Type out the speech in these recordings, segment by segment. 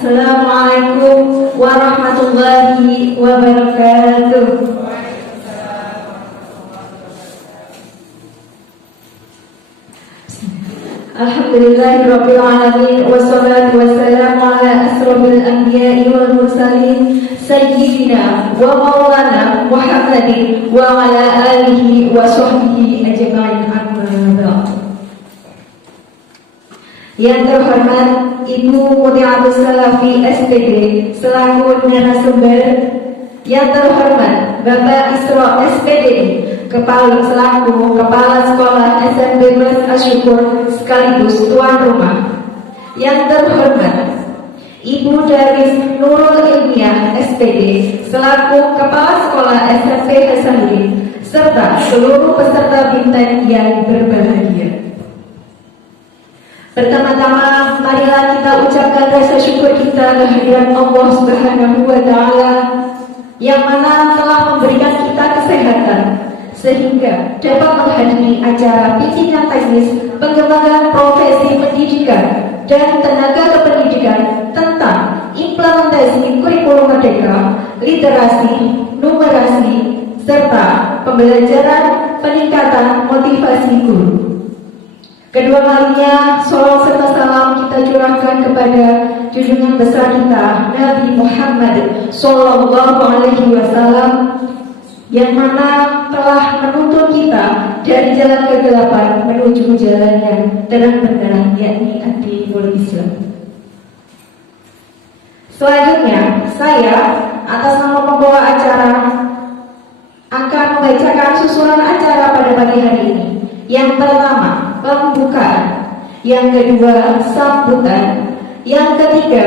Assalamualaikum warahmatullahi wabarakatuh. Alhamdulillahirabbil alamin wassalatu wassalamu ala asrofil anbiya'i wal mursalin sayyidina wa maulana Muhammadin wa ala alihi wa sahbihi ajma'in amma ba'd. Yang terhormat Ibu Mutiatus Salafi SPD selaku narasumber, yang terhormat Bapak Isro SPD selaku Kepala Sekolah SMP Plus Asyukur sekaligus tuan rumah, yang terhormat Ibu Daris Nurul Ilmiah SPD selaku Kepala Sekolah SMP Hasanuddin serta seluruh peserta bintang yang berbahagia. Pertama-tama, marilah kita ucapkan rasa syukur kita kehadiran Allah Subhanahu wa Ta'ala yang mana telah memberikan kita kesehatan sehingga dapat menghadiri acara bimbingan teknis pengembangan profesi pendidikan dan tenaga kependidikan tentang implementasi kurikulum merdeka, literasi, numerasi, serta pembelajaran peningkatan motivasi guru. Kedua kalinya, sholawat serta salam kita curahkan kepada junjungan besar kita Nabi Muhammad Sallallahu Alaihi Wasallam yang mana telah menuntun kita dari jalan kegelapan menuju jalan yang terang benderang, yakni ad-dinul Islam. Selanjutnya, saya atas nama pembawa acara akan membacakan susunan acara pada pagi hari ini. Yang pertama, pembukaan. Yang kedua, sambutan. Yang ketiga,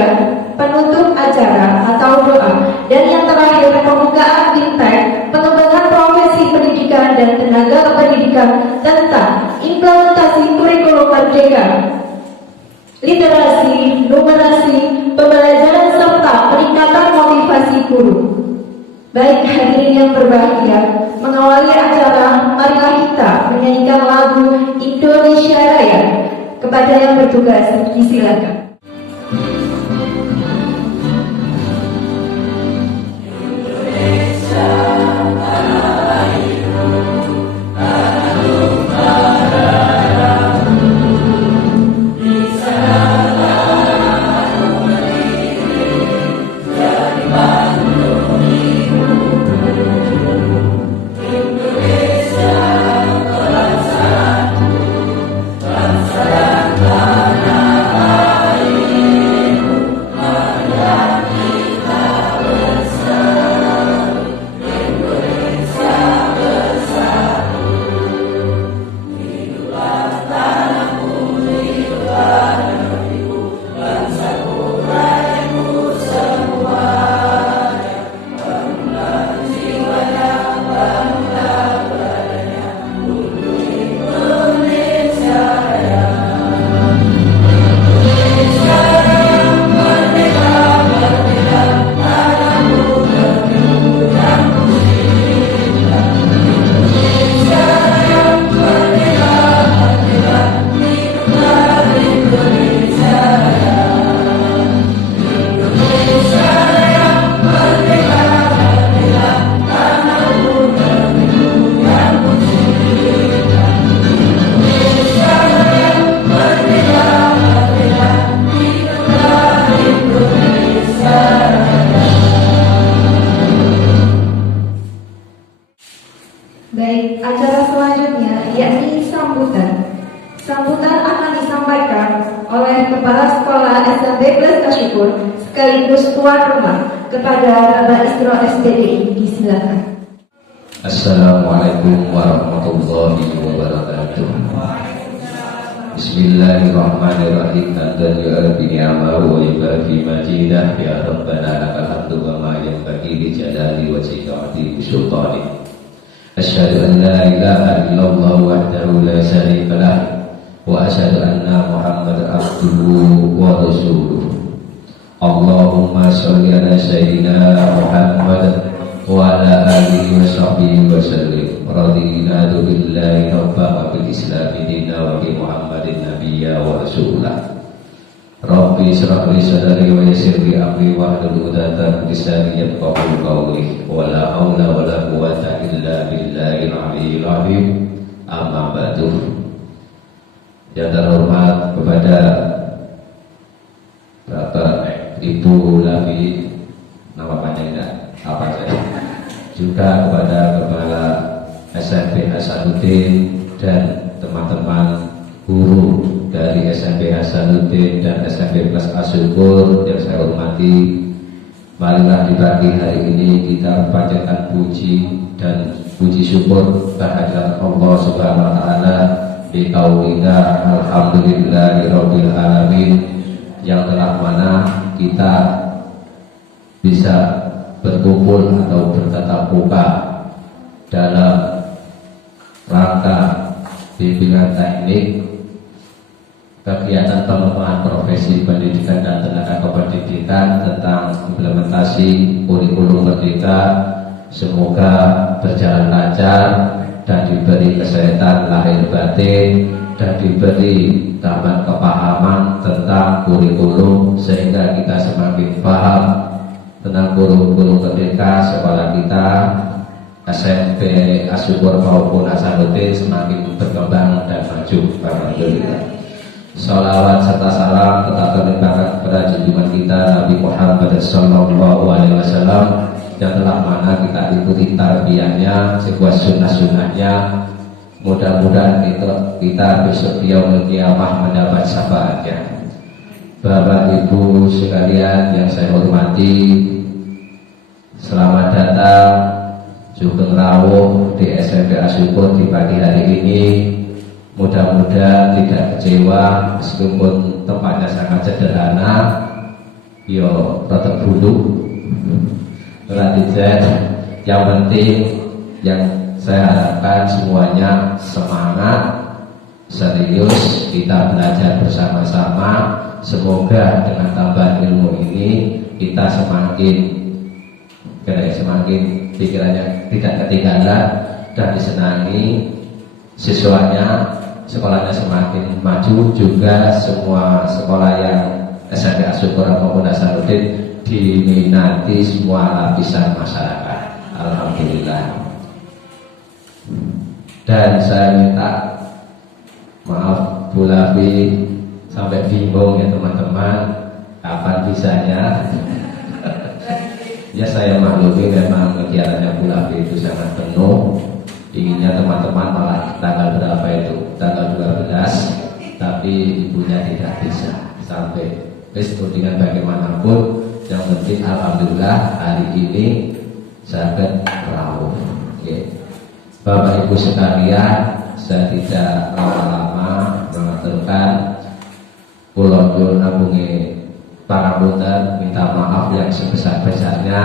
penutup acara atau doa. Dan yang terakhir, pembukaan bintang pengembangan profesi pendidikan dan tenaga pendidikan tentang implementasi kurikulum merdeka, literasi, numerasi, pembelajaran serta peningkatan motivasi guru. Baik hadirin yang berbahagia, mengawali acara, marilah kita menyanyikan lagu Indonesia Raya. Kepada yang bertugas, disilakan. Baik, acara selanjutnya yakni sambutan. Sambutan akan disampaikan oleh Kepala Sekolah SMP Plus Asyukur sekaligus tuan rumah kepada Bapak Isro SPD. Disilakan. Assalamualaikum warahmatullahi wabarakatuh. Bismillahirrahmanirrahim. Dan yu'arbi ni'amah wa ibadi majidah ya Rabbana lakal hamdu wa ma yanbaghi li jalali wajhika wa sultanik. Asyhadu an la ilaha illallah wahdahu la syarika lah wa asyhadu anna Muhammadar abduhu wa rasuluh. Allahumma sholli ala sayyidina Muhammad wa ala alihi wa sahbihi wa sallim. Radina billahi rabba wa bil islami dina wa bi Muhammadin nabiyya wa rasulah. Rabbi shrah li sadri wa yassir li amri wahlul 'uqdatam min lisani yafqahu qawli. Wa la haula wa la quwwata illa billahil 'aliyyil 'azim. Amma ba'du. Yang terhormat kepada Bapak Ibu Lafi, nama panjangnya apa saja, juga kepada Kepala SMP Hasanuddin dan teman-teman guru dari SMP Hasanuddin dan SMP Plus Asyukur yang saya hormati. Marilah di pagi hari ini kita panjatkan puji dan puji syukur kehadirat Allah Subhanahu wa taala bi qaulina alhamdulillahirabbil alamin, yang telah mana kita bisa berkumpul atau bertatap muka dalam rangka bimbingan teknik kegiatan pengembangan profesi pendidikan dan tenaga kependidikan tentang implementasi kurikulum merdeka. Semoga berjalan lancar dan diberi kesehatan lahir batin dan diberi tambahan kepahaman tentang kurikulum sehingga kita semakin paham tentang kurikulum merdeka sekolah kita SMP Asyukur maupun Hasanuddin semakin berkembang dan maju. Alhamdulillah. Salawat serta salam tetap terlimpahkan kepada junjungan kita Nabi Muhammad SAW yang telah mana kita ikuti tarbiyahnya, sebuah sunnah-sunnahnya. Mudah-mudahan kita besok yaumul qiyamah mendapat syafaatnya. Bapak Ibu sekalian yang saya hormati, selamat datang Sugeng Rawuh di SMP Asyukur di pagi hari ini. Mudah-mudahan tidak kecewa meskipun tempatnya sangat sederhana, yo tetap dulu yang penting yang saya harapkan semuanya semangat, serius, kita belajar bersama-sama. Semoga dengan tambahan ilmu ini kita semakin pikirannya tidak ketinggalan dan disenangi, siswanya sekolahnya semakin maju, juga semua sekolah yang SMP Asyukur maupun Hasanuddin diminati semua lapisan masyarakat. Alhamdulillah. Dan saya minta maaf Bu Lafi sampai bingung ya teman-teman, kapan bisanya. Ya saya maklumi memang kegiatannya Bu Lafi itu sangat penuh. Inginnya teman-teman malah tanggal berapa itu, tanggal 12, tapi ibunya tidak bisa sampai dengan bagaimanapun. Yang penting alhamdulillah hari ini sangat rawuh. Bapak Ibu sekalian, saya tidak lama-lama mengaturkan kula nyuwun agunge pangapunten, minta maaf yang sebesar-besarnya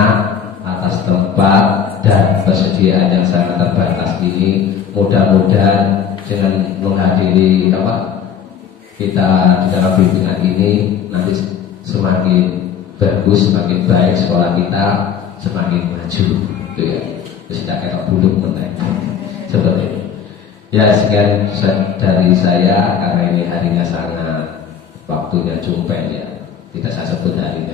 atas tempat dan persediaan yang sangat terbatas ini. Mudah-mudahan dengan menghadiri kita di dalam bimbingan ini nanti semakin bagus, semakin baik sekolah kita, semakin maju, gitu ya. Terus tidak kayak buluk meneng seperti itu. Ya sekian dari saya karena ini harinya sangat waktunya jumpel ya. Tidak saya sebut harinya.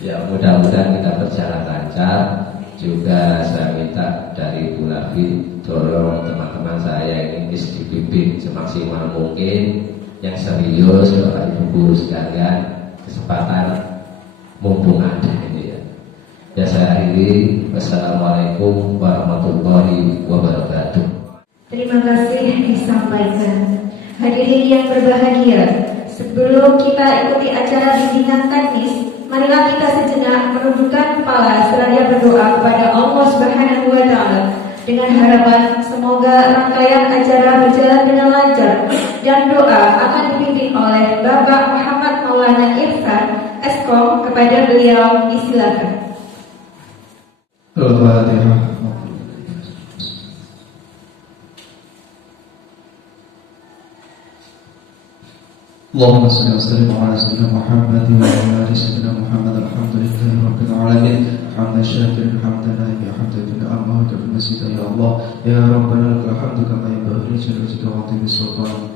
Ya mudah-mudahan kita berjalan lancar. Juga saya minta dari Bu Lafi, tolong teman-teman saya ini dibimbing semaksimal mungkin, yang serius, Bapak Ibu guru sekalian, kesempatan mumpung ada ini ya. Ya saya akhiri. Wassalamualaikum warahmatullahi wabarakatuh. Terima kasih disampaikan. Hadirin yang berbahagia, sebelum kita ikuti acara bimbingan teknis, marilah kita sejenak menundukkan kepala seraya berdoa kepada Allah Subhanahu wa taala dengan harapan semoga rangkaian acara berjalan dengan lancar dan doa akan dipimpin oleh Bapak Muhammad Maulana Irfan Eskom. Kepada beliau disilakan. Al-Fatihah. Allahumma salli wa sallim ala sayyidina Muhammad wa ala ali sayyidina Muhammad. Alhamdulillahi rabbil alamin. Hamdan syakiran hamdan na'iman hamdan bika Allah wa masjid ya Allah ya Rabbana lakal hamdu kama yanbaghi li jalali wajhika wa 'azimi sultanik.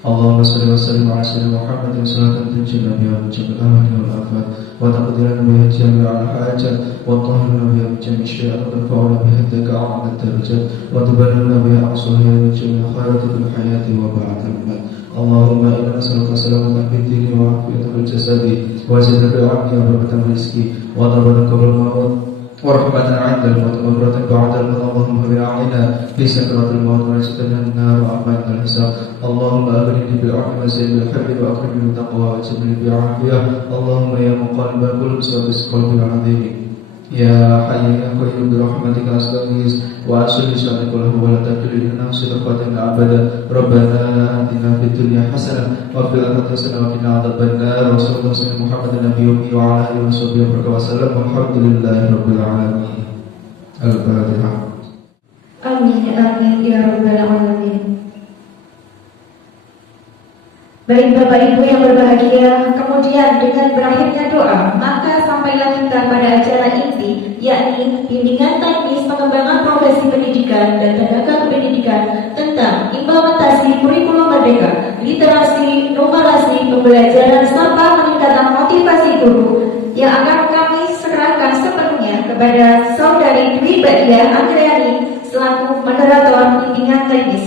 اللهم صل وسلم على سيدنا محمد صلاة تنجينا بها من جميع الأهوال والآفات وتقضي لنا بها جميع الحاجات وتطهرنا بها من جميع الشيئات وترفعنا بها الدرجات أعلى الدرجات وتبلغنا بها أقصاها من جميع الخيرات في الحياة وبعد الممات. اللهم إنا نسألك سلامة في الدين وعافية في الجسد وزيادة في العلم وبركة في الرزق وضربة قبل الموت ورحمة عند الموت ومغفرة بعد الموت. اللهم بأعنا في سكرات الموت ونجد من النار وأمان الحساب. اللهم أغنني بالعلم وزيد بالحب وأكرمني بالتقوى وأجبني بالعافية. اللهم يا مقلب القلوب ثبت قلبي العظيم يا حي يا قيوم برحمتك أستغيث وأصل لساني كله ولا تكلني إلى نفسي طرفة أبدا. ربنا آتنا في الدنيا حسنة وفي الآخرة حسنة وقنا عذاب النار. وصلى الله على محمد النبي وعلى آله وصحبه وسلم والحمد لله رب العالمين. الفاتحة. Amin, amin, ya rabbal alamin. Baik Bapak Ibu yang berbahagia, kemudian dengan berakhirnya doa, maka sampailah kita pada acara inti, yakni bimbingan teknis pengembangan profesi pendidikan dan tenaga kependidikan tentang implementasi kurikulum merdeka, literasi, numerasi, pembelajaran serta peningkatan motivasi guru yang akan kami serahkan sepenuhnya kepada Saudari Dwi Badia Andriani selaku moderator bimbingan teknis.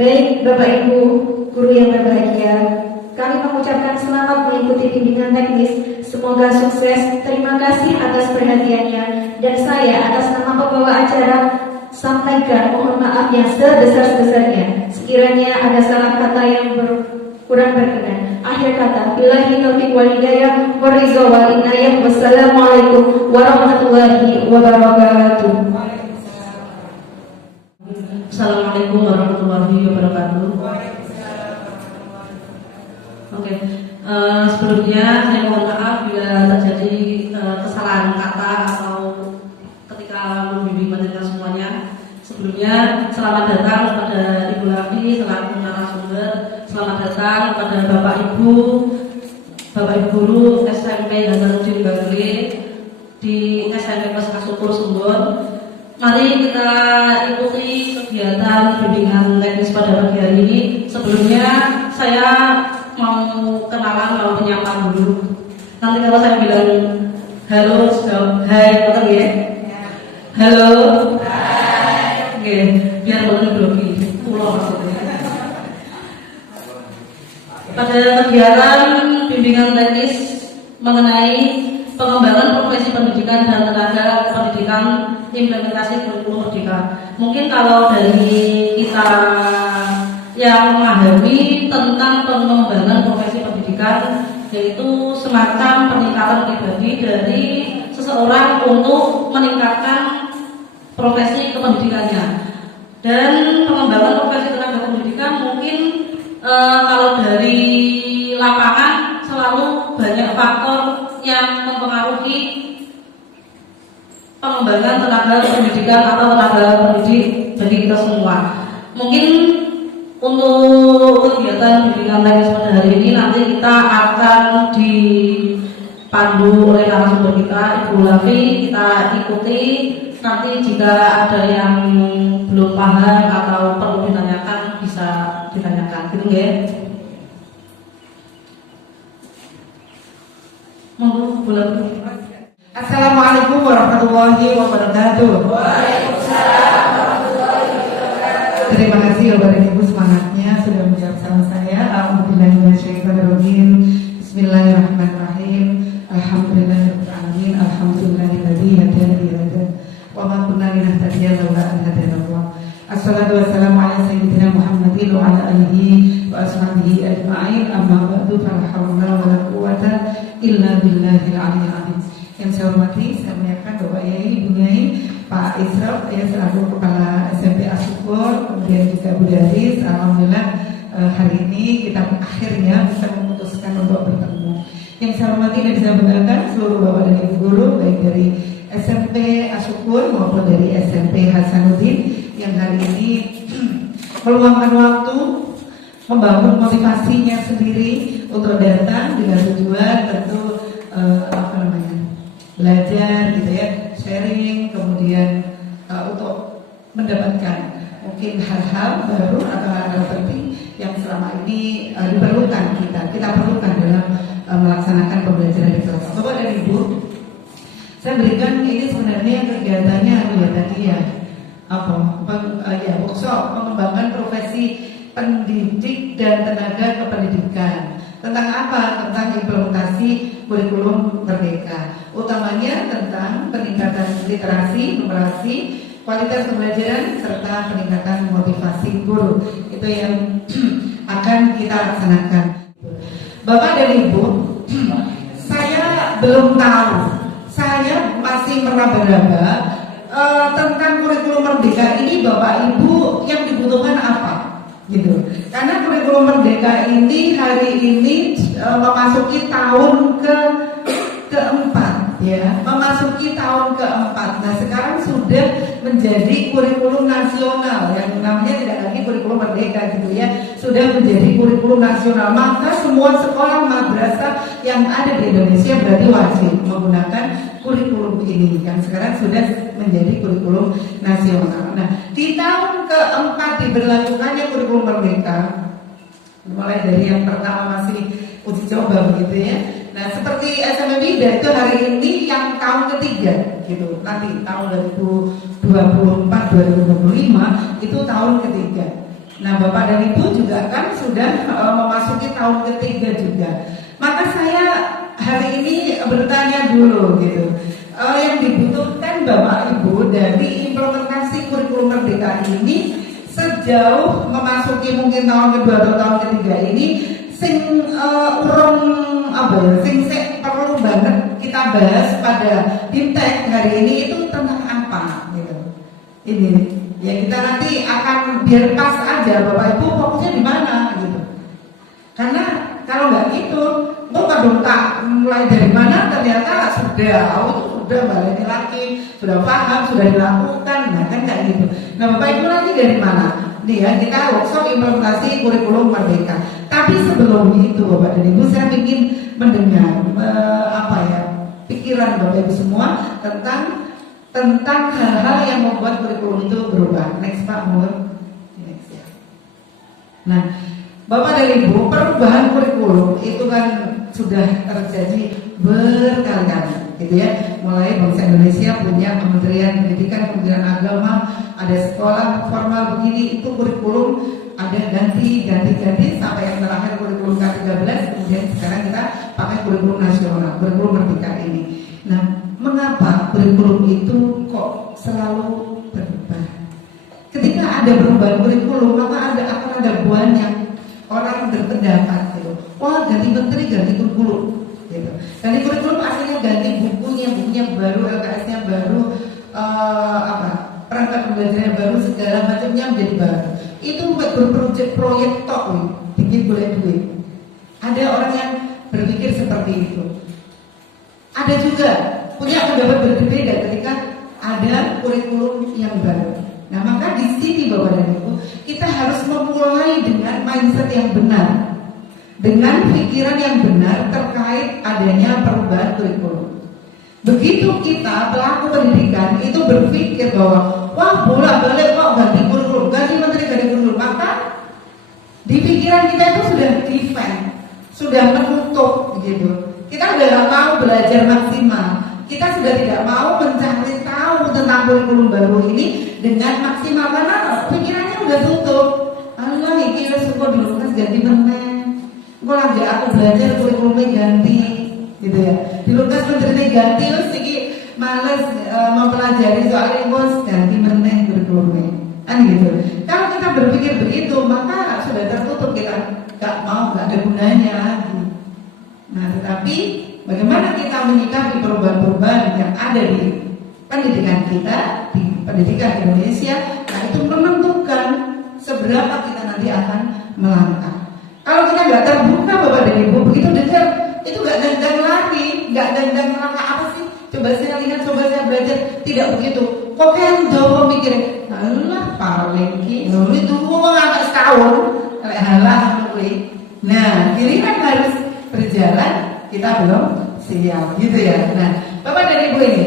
Baik Bapak Ibu guru yang berbahagia, kami mengucapkan selamat mengikuti bimbingan teknis. Semoga sukses. Terima kasih atas perhatiannya. Dan saya atas nama pembawa acara sampaikan mohon maaf yang sebesar-besarnya. Sekiranya ada salah kata yang kurang berkenan. Akhir kata, billahi taufiq wal hidayah wa ridha wal inayah. Wassalamualaikum warahmatullahi wabarakatuh. Assalamualaikum warahmatullahi wabarakatuh. Oke, sebelumnya saya mohon maaf bila terjadi kesalahan kata atau ketika membimbing peserta semuanya. Sebelumnya selamat datang kepada Ibu Lavi selaku narasumber. Selamat datang kepada Bapak Ibu Guru SMP Hasanuddin Bagri di SMP Kasukur Sumbon. Mari kita ikuti kegiatan bimbingan teknis pada pagi hari ini. Sebelumnya saya mau kenalan, mau menyapa dulu. Nanti kalau saya bilang halo, jawab hai, betul ya? Halo. Hai. Oke, biar boleh blogi. Pulau maksudnya. Pada kegiatan bimbingan teknis mengenai pengembangan profesi pendidikan dan tenaga pendidikan implementasi kurikulum merdeka. Mungkin kalau dari kita yang memahami tentang pengembangan profesi pendidikan, yaitu semacam peningkatan pribadi dari seseorang untuk meningkatkan profesi kependidikannya. Dan pengembangan profesi tenaga pendidikan mungkin kalau dari lapangan selalu banyak faktor yang mempengaruhi pengembangan tenaga pendidikan atau tenaga pendidik bagi kita semua. Mungkin untuk kegiatan bimbingan teknis pada hari ini nanti kita akan dipandu oleh narasumber kita Ibu Lavi. Kita ikuti, nanti jika ada yang belum paham atau perlu ditanyakan bisa ditanyakan, gitu ya. Monggo Bu Lavi. Assalamualaikum warahmatullahi wabarakatuh. Waalaikumsalam warahmatullahi wabarakatuh. Terima kasih Bapak Ibu semangatnya sudah menjawab sama saya. Alhamdulillahirrahmanirrahim. Bismillahirrahmanirrahim. Alhamdulillahirabbil alamin. Alhamdulillahilladzi hadana li hadza wa ma kunna linahtadiya laula an hadana Allah. Assalatu wassalamu ala sayyidina Muhammadin wa ala alihi wa ashabihi ajma'in. Amma ba'du, fala haula wala quwwata illa billahil aliyyil azim. Yang saya hormati, saya muliakan Bapak Yai, Ibu Nyai, Pak Israf, saya selaku Kepala SMP Asukur, kemudian juga Bu Daris. Alhamdulillah hari ini kita akhirnya bisa memutuskan untuk bertemu. Yang saya hormati dan saya banggakan seluruh Bapak dan Ibu Guru, baik dari SMP Asukur maupun dari SMP Hasanuddin yang hari ini meluangkan waktu, membangun motivasinya sendiri untuk datang dengan tujuan tentu belajar gitu ya, sharing, kemudian untuk mendapatkan mungkin hal-hal baru atau hal-hal penting selama ini diperlukan kita perlukan dalam melaksanakan pembelajaran di kelas. Bapak dan Ibu, saya berikan ini sebenarnya kegiatannya tadi ya workshop mengembangkan profesi pendidik dan tenaga kependidikan. Tentang apa? Tentang implementasi kurikulum merdeka, utamanya tentang peningkatan literasi, numerasi, kualitas pembelajaran, serta peningkatan motivasi guru. Itu yang akan kita laksanakan. Bapak dan Ibu, saya belum tahu, saya masih meraba-raba tentang kurikulum merdeka ini. Bapak Ibu yang dibutuhkan apa? Gitu. Karena kurikulum merdeka ini hari ini memasuki tahun keempat, ya, memasuki tahun keempat. Nah, sekarang sudah menjadi kurikulum nasional yang namanya tidak lagi kurikulum merdeka gitu ya, sudah menjadi kurikulum nasional. Maka semua sekolah madrasah yang ada di Indonesia berarti wajib menggunakan kurikulum ini yang sekarang sudah menjadi kurikulum nasional. Nah, di tahun keempat diberlakukannya kurikulum merdeka, mulai dari yang pertama masih uji coba begitu ya. Nah, seperti SMP Bida itu hari ini yang tahun ketiga gitu. Nanti tahun 2024 2025 itu tahun ketiga. Nah, Bapak dan Ibu juga kan sudah memasuki tahun ketiga juga. Maka saya hari ini bertanya dulu gitu. Yang dibutuhkan Bapak Ibu dari implementasi kurikulum merdeka ini sejauh memasuki mungkin tahun kedua atau tahun ketiga ini sing perlu banget kita bahas pada Bimtek hari ini itu tentang apa gitu. Ini ya kita nanti akan biar pas aja Bapak Ibu fokusnya di mana gitu. Karena kalau nggak gitu, kadung tak mulai dari mana ternyata sudah balik lagi, sudah paham, sudah dilakukan, nah kan kayak gitu. Nah Bapak Ibu nanti dari mana? Nih ya, kita workshop implementasi kurikulum merdeka. Tapi sebelum itu Bapak dan Ibu, saya ingin mendengar pikiran Bapak Ibu semua tentang hal-hal yang membuat kurikulum itu berubah. Next Pak, next ya. Nah, Bapak dan Ibu, perubahan kurikulum itu kan sudah terjadi berkali-kali, gitu ya. Mulai bangsa Indonesia punya Kementerian Pendidikan, Kementerian Agama, ada sekolah formal begini, itu kurikulum ada ganti sampai yang terakhir kurikulum K13, kemudian sekarang kita pakai kurikulum nasional, kurikulum merdeka ini. Nah, mengapa kurikulum itu kok selalu berubah? Ketika ada perubahan kurikulum, maka akan ada banyak orang berpendapat gitu. Wah, ganti menteri, ganti kurikulum gitu. Ganti kurikulum aslinya ganti bukunya baru, LKS-nya baru, perangkat pembelajarannya baru, segala macamnya menjadi baru. Itu berproyek tok, bikin boleh duit. Ada orang yang berpikir seperti itu. Ada juga punya pendapat berbeda ketika ada kurikulum yang baru. Nah, maka di sini Bapak dan Ibu, kita harus memulai dengan mindset yang benar, dengan pikiran yang benar terkait adanya perubahan kurikulum. Begitu kita pelaku pendidikan itu berpikir bahwa wah bolak-balik ganti kurikulum, ganti menteri, ganti kurikulum, maka di pikiran kita itu sudah defend, sudah menutup gitu. Kita sudah tidak mau belajar maksimal, kita sudah tidak mau mencari tahu tentang kurikulum baru ini dengan maksimal karena pikirannya udah tutup. Allah ini syukur dulu kan ganti meneng, kok lagi aku belajar kurikulumnya ganti, gitu ya. Di Lukas menteri ganti, terus iki males mempelajari soal impos ganti meneng kurikulumnya, kan gitu. Kalau kita berpikir begitu, maka sudah tertutup, kita nggak mau, nggak ada gunanya lagi. Nah, tetapi bagaimana kita menyikapi perubahan-perubahan yang ada di pendidikan kita, di pendidikan Indonesia, nah itu menentukan seberapa kita nanti akan melangkah. Kalau kita nggak terbuka Bapak dan Ibu, begitu dengar itu nggak dandang lagi, nggak dandang melangkah apa sih? Coba saya lihat, coba saya belajar, tidak begitu. Kok kan jauh mikirnya, Allah paling itu agak setahun, halah Nah, diri kan harus berjalan, kita belum siap, gitu ya. Nah, Bapak dan Ibu ini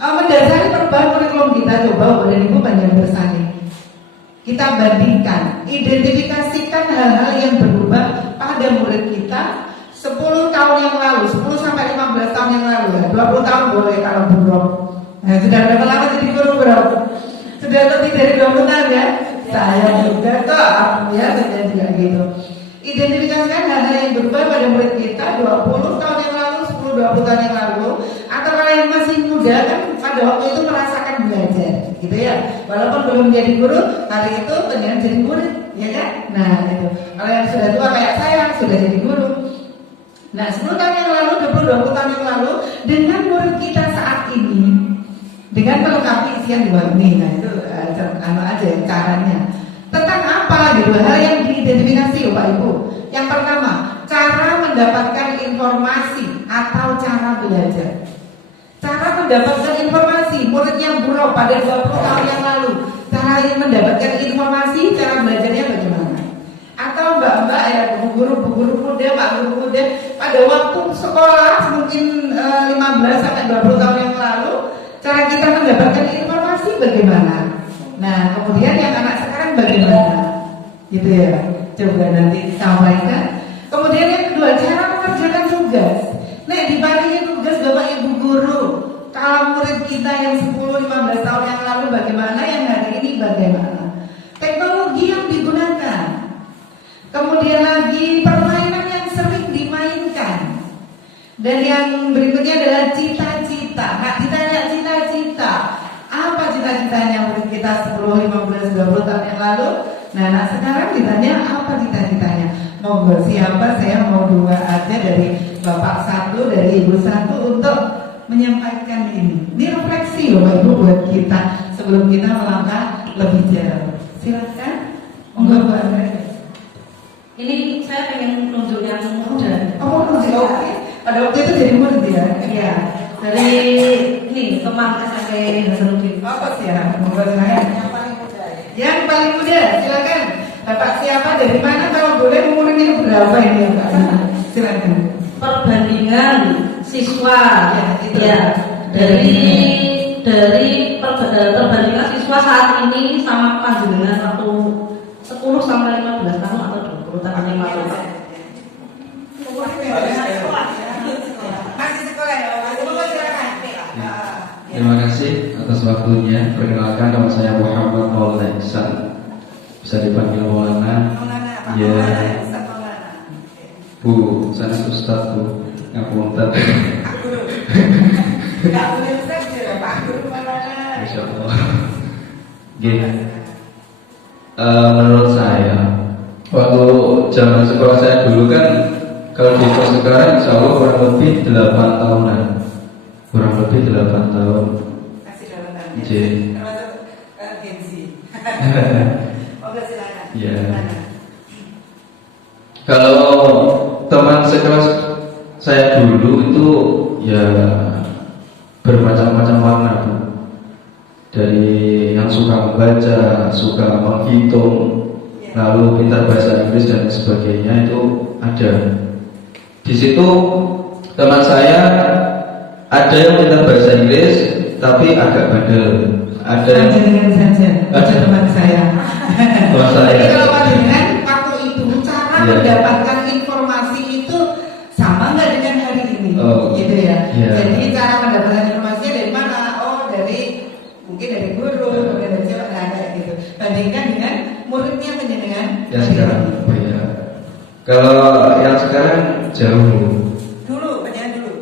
mendasari perubahan kurikulum kita, coba Bapak dan Ibu panjang bersani. Kita bandingkan, identifikasikan hal-hal yang berubah pada murid kita 10 tahun yang lalu, 10 sampai 15 tahun yang lalu ya. 20 tahun boleh kalau buruk. Nah, sudah berapa lama jadi guru bro? Sudah lebih dari 20 tahun ya? Saya juga kok, ya saya juga gitu. Identifikasikan hal-hal yang berubah pada murid kita 20 tahun yang lalu, 10-20 tahun yang lalu. Atau kalau yang masih muda kan pada waktu itu merasakan belajar, gitu ya. Walaupun belum jadi guru, hari itu pengen jadi murid, ya kan? Nah itu. Kalau yang sudah tua kayak saya sudah jadi guru. Nah 10 tahun yang lalu, 20 tahun yang lalu, dengan murid kita saat ini, dengan melengkapi isian di bawah ini, nah itu aja caranya. Tentang apa gitu, hal yang diidentifikasi Bapak Ibu. Yang pertama, cara mendapatkan informasi atau cara belajar. Cara mendapatkan informasi, muridnya buruk pada 20 tahun yang lalu, cara mendapatkan informasi, cara belajarnya bagaimana? Atau mbak-mbak ya, bu guru muda, pak guru muda, pada waktu sekolah mungkin 15 sampai 20 tahun yang lalu, cara kita mendapatkan informasi bagaimana? Nah, kemudian yang anak sekarang bagaimana? Gitu ya. Coba nanti sampaikan. Kemudian yang kedua, cara mengerjakan tugas. Nek dibandingin tugas Bapak Ibu guru, kalau murid kita yang 10-15 tahun yang lalu bagaimana, yang hari ini bagaimana? Teknologi yang digunakan. Kemudian lagi permainan yang sering dimainkan. Dan yang berikutnya adalah cita-cita. Nah, ditanya cita-cita, apa cita-citanya murid kita 10, 15, 20 tahun yang lalu? Nah sekarang ditanya apa cita-citanya? Monggo siapa, saya mau 2 aja dari Bapak 1, dari Ibu 1 untuk menyampaikan ini. Ini refleksi loh Bapak Ibu buat kita sebelum kita melangkah lebih jauh. Silakan. Monggo Bu Andrea. Ini saya pengen nunjuk yang muda. Oh, oke. Pada waktu itu jadi murid ya? Iya. Dari ini teman SMP Hasanuddin. Apa sih ya? Monggo silakan. Yang paling muda, silakan. Bapak siapa, dari mana, kalau boleh umurnya berapa ini Pak? Silakan. Perbandingan siswa Ya, itu. ya dari perbandingan siswa saat ini sama panjenengan waktu 10 sampai 15 tahun atau 20 tahun yang lalu. Masih sekolah ya, silakan. Terima kasih atas waktunya. Perkenalkan, nama saya Muhammad Maulana Ihsan, bisa dipanggil Maulana. Ya, Bu, saya Ustaz Bu, ngapunten. Enggak boleh Ustaz ya, Pak Guru Maulana. Insyaallah. Gini, menurut saya, waktu zaman sekolah saya dulu kan, kalau dihitung sekarang insya Allah kurang lebih 8 tahunan. Kurang lebih 8 tahun. Kasih dalam J. termasuk Gen Z. Oke silakan. Ya. Kalau teman sekelas saya dulu itu ya bermacam-macam warna Bu. Dari yang suka membaca, suka menghitung, lalu pintar bahasa Inggris dan sebagainya itu ada. Di situ teman saya ada yang pintar bahasa Inggris tapi agak bandel. Ada yang Panjenengan saja, Ada. teman saya. teman saya. Jadi kalau panjenengan waktu itu cara Ya. mendapatkan informasi itu sama nggak dengan hari ini? Oh. Gitu ya. Ya. Jadi cara mendapatkan informasi dari mana? Oh dari mungkin dari guru, kemudian dari siapa? Nah kayak gitu. Bandingkan dengan muridnya panjenengan. Ya sekarang beda. Kalau yang sekarang jauh. Dulu, panjenengan dulu.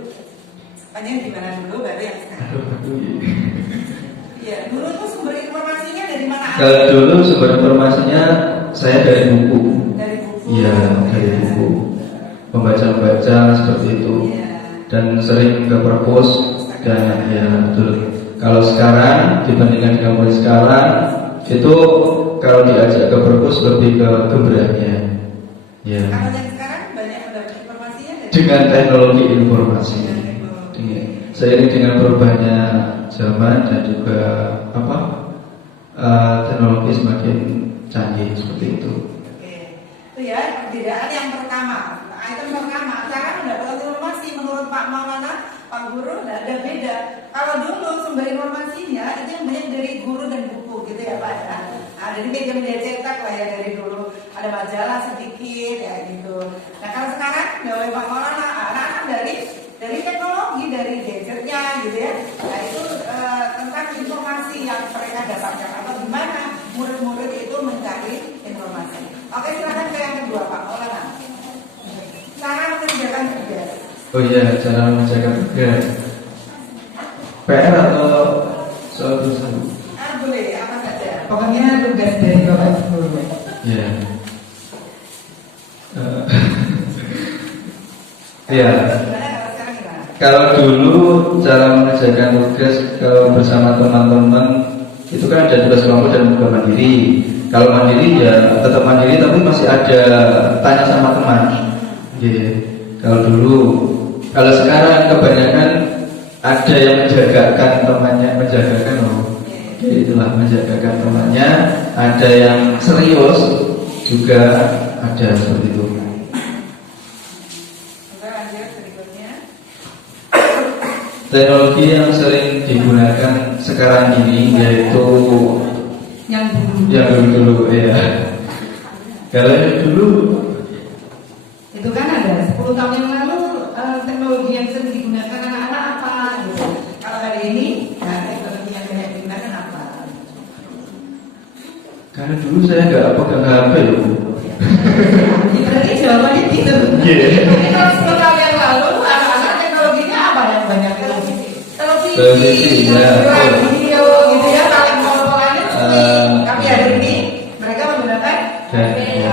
Panjenengan di mana dulu baru yang sekarang. Iya, dulu tuh sumber informasinya dari mana? Kalau dulu sumber informasinya saya dari buku. Dari buku. Iya, dari buku. Membaca-baca seperti itu. Iya. Dan sering ke perpus dan ya betul. Kalau sekarang dibandingkan dengan mulai sekarang itu kalau diajak ke perpus lebih ke gebrangnya. Ya. Kalau yang sekarang banyak mendapat informasinya dari Dengan teknologi informasi. Dengan teknologi. Dengan- Seiring dengan berubahnya zaman dan juga teknologi semakin canggih seperti itu. Oke. Itu ya perbedaan yang pertama. Item pertama, cara mendapatkan informasi menurut Pak Maulana Pak Guru tidak ada beda. Kalau dulu sumber informasinya itu yang banyak dari guru dan buku gitu ya Pak ya. Nah, jadi media cetak lah ya dari dulu. Ada majalah sedikit ya gitu. Nah kalau sekarang oleh Pak Maulana anak-anak dari teknologi, dari gadgetnya gitu ya. Nah itu tentang informasi yang mereka dapatkan atau gimana murid-murid itu mencari informasi. Oke, silakan ke yang kedua Pak Maulana. Cara mengerjakan tugas. Oh iya, cara mengerjakan tugas. PR atau soal tulisan? Boleh, apa saja. Pokoknya tugas dari Bapak Ibu. Iya. Iya. Kalau dulu cara mengerjakan tugas kalau bersama teman-teman itu kan ada tugas kelompok dan tugas mandiri. Kalau mandiri ya tetap mandiri tapi masih ada tanya sama teman. Iya. Kalau dulu, kalau sekarang kebanyakan ada yang menjagakan temannya, itulah menjagakan temannya. Ada yang serius juga ada seperti itu. Teknologi yang sering digunakan sekarang ini yaitu yang dulu ya. Kalau yang dulu itu kan ada 10 tahun yang lalu teknologi yang sering digunakan anak-anak apa gitu. Kalau hari ini teknologi yang banyak digunakan apa? karena dulu saya nggak pegang HP loh. Berarti jawabannya gitu. Tapi kalau 10 tahun yang lalu anak-anak teknologinya apa yang banyak televisi, ya, video gitu ya, pola-polanya tapi hari ini mereka menggunakan gadget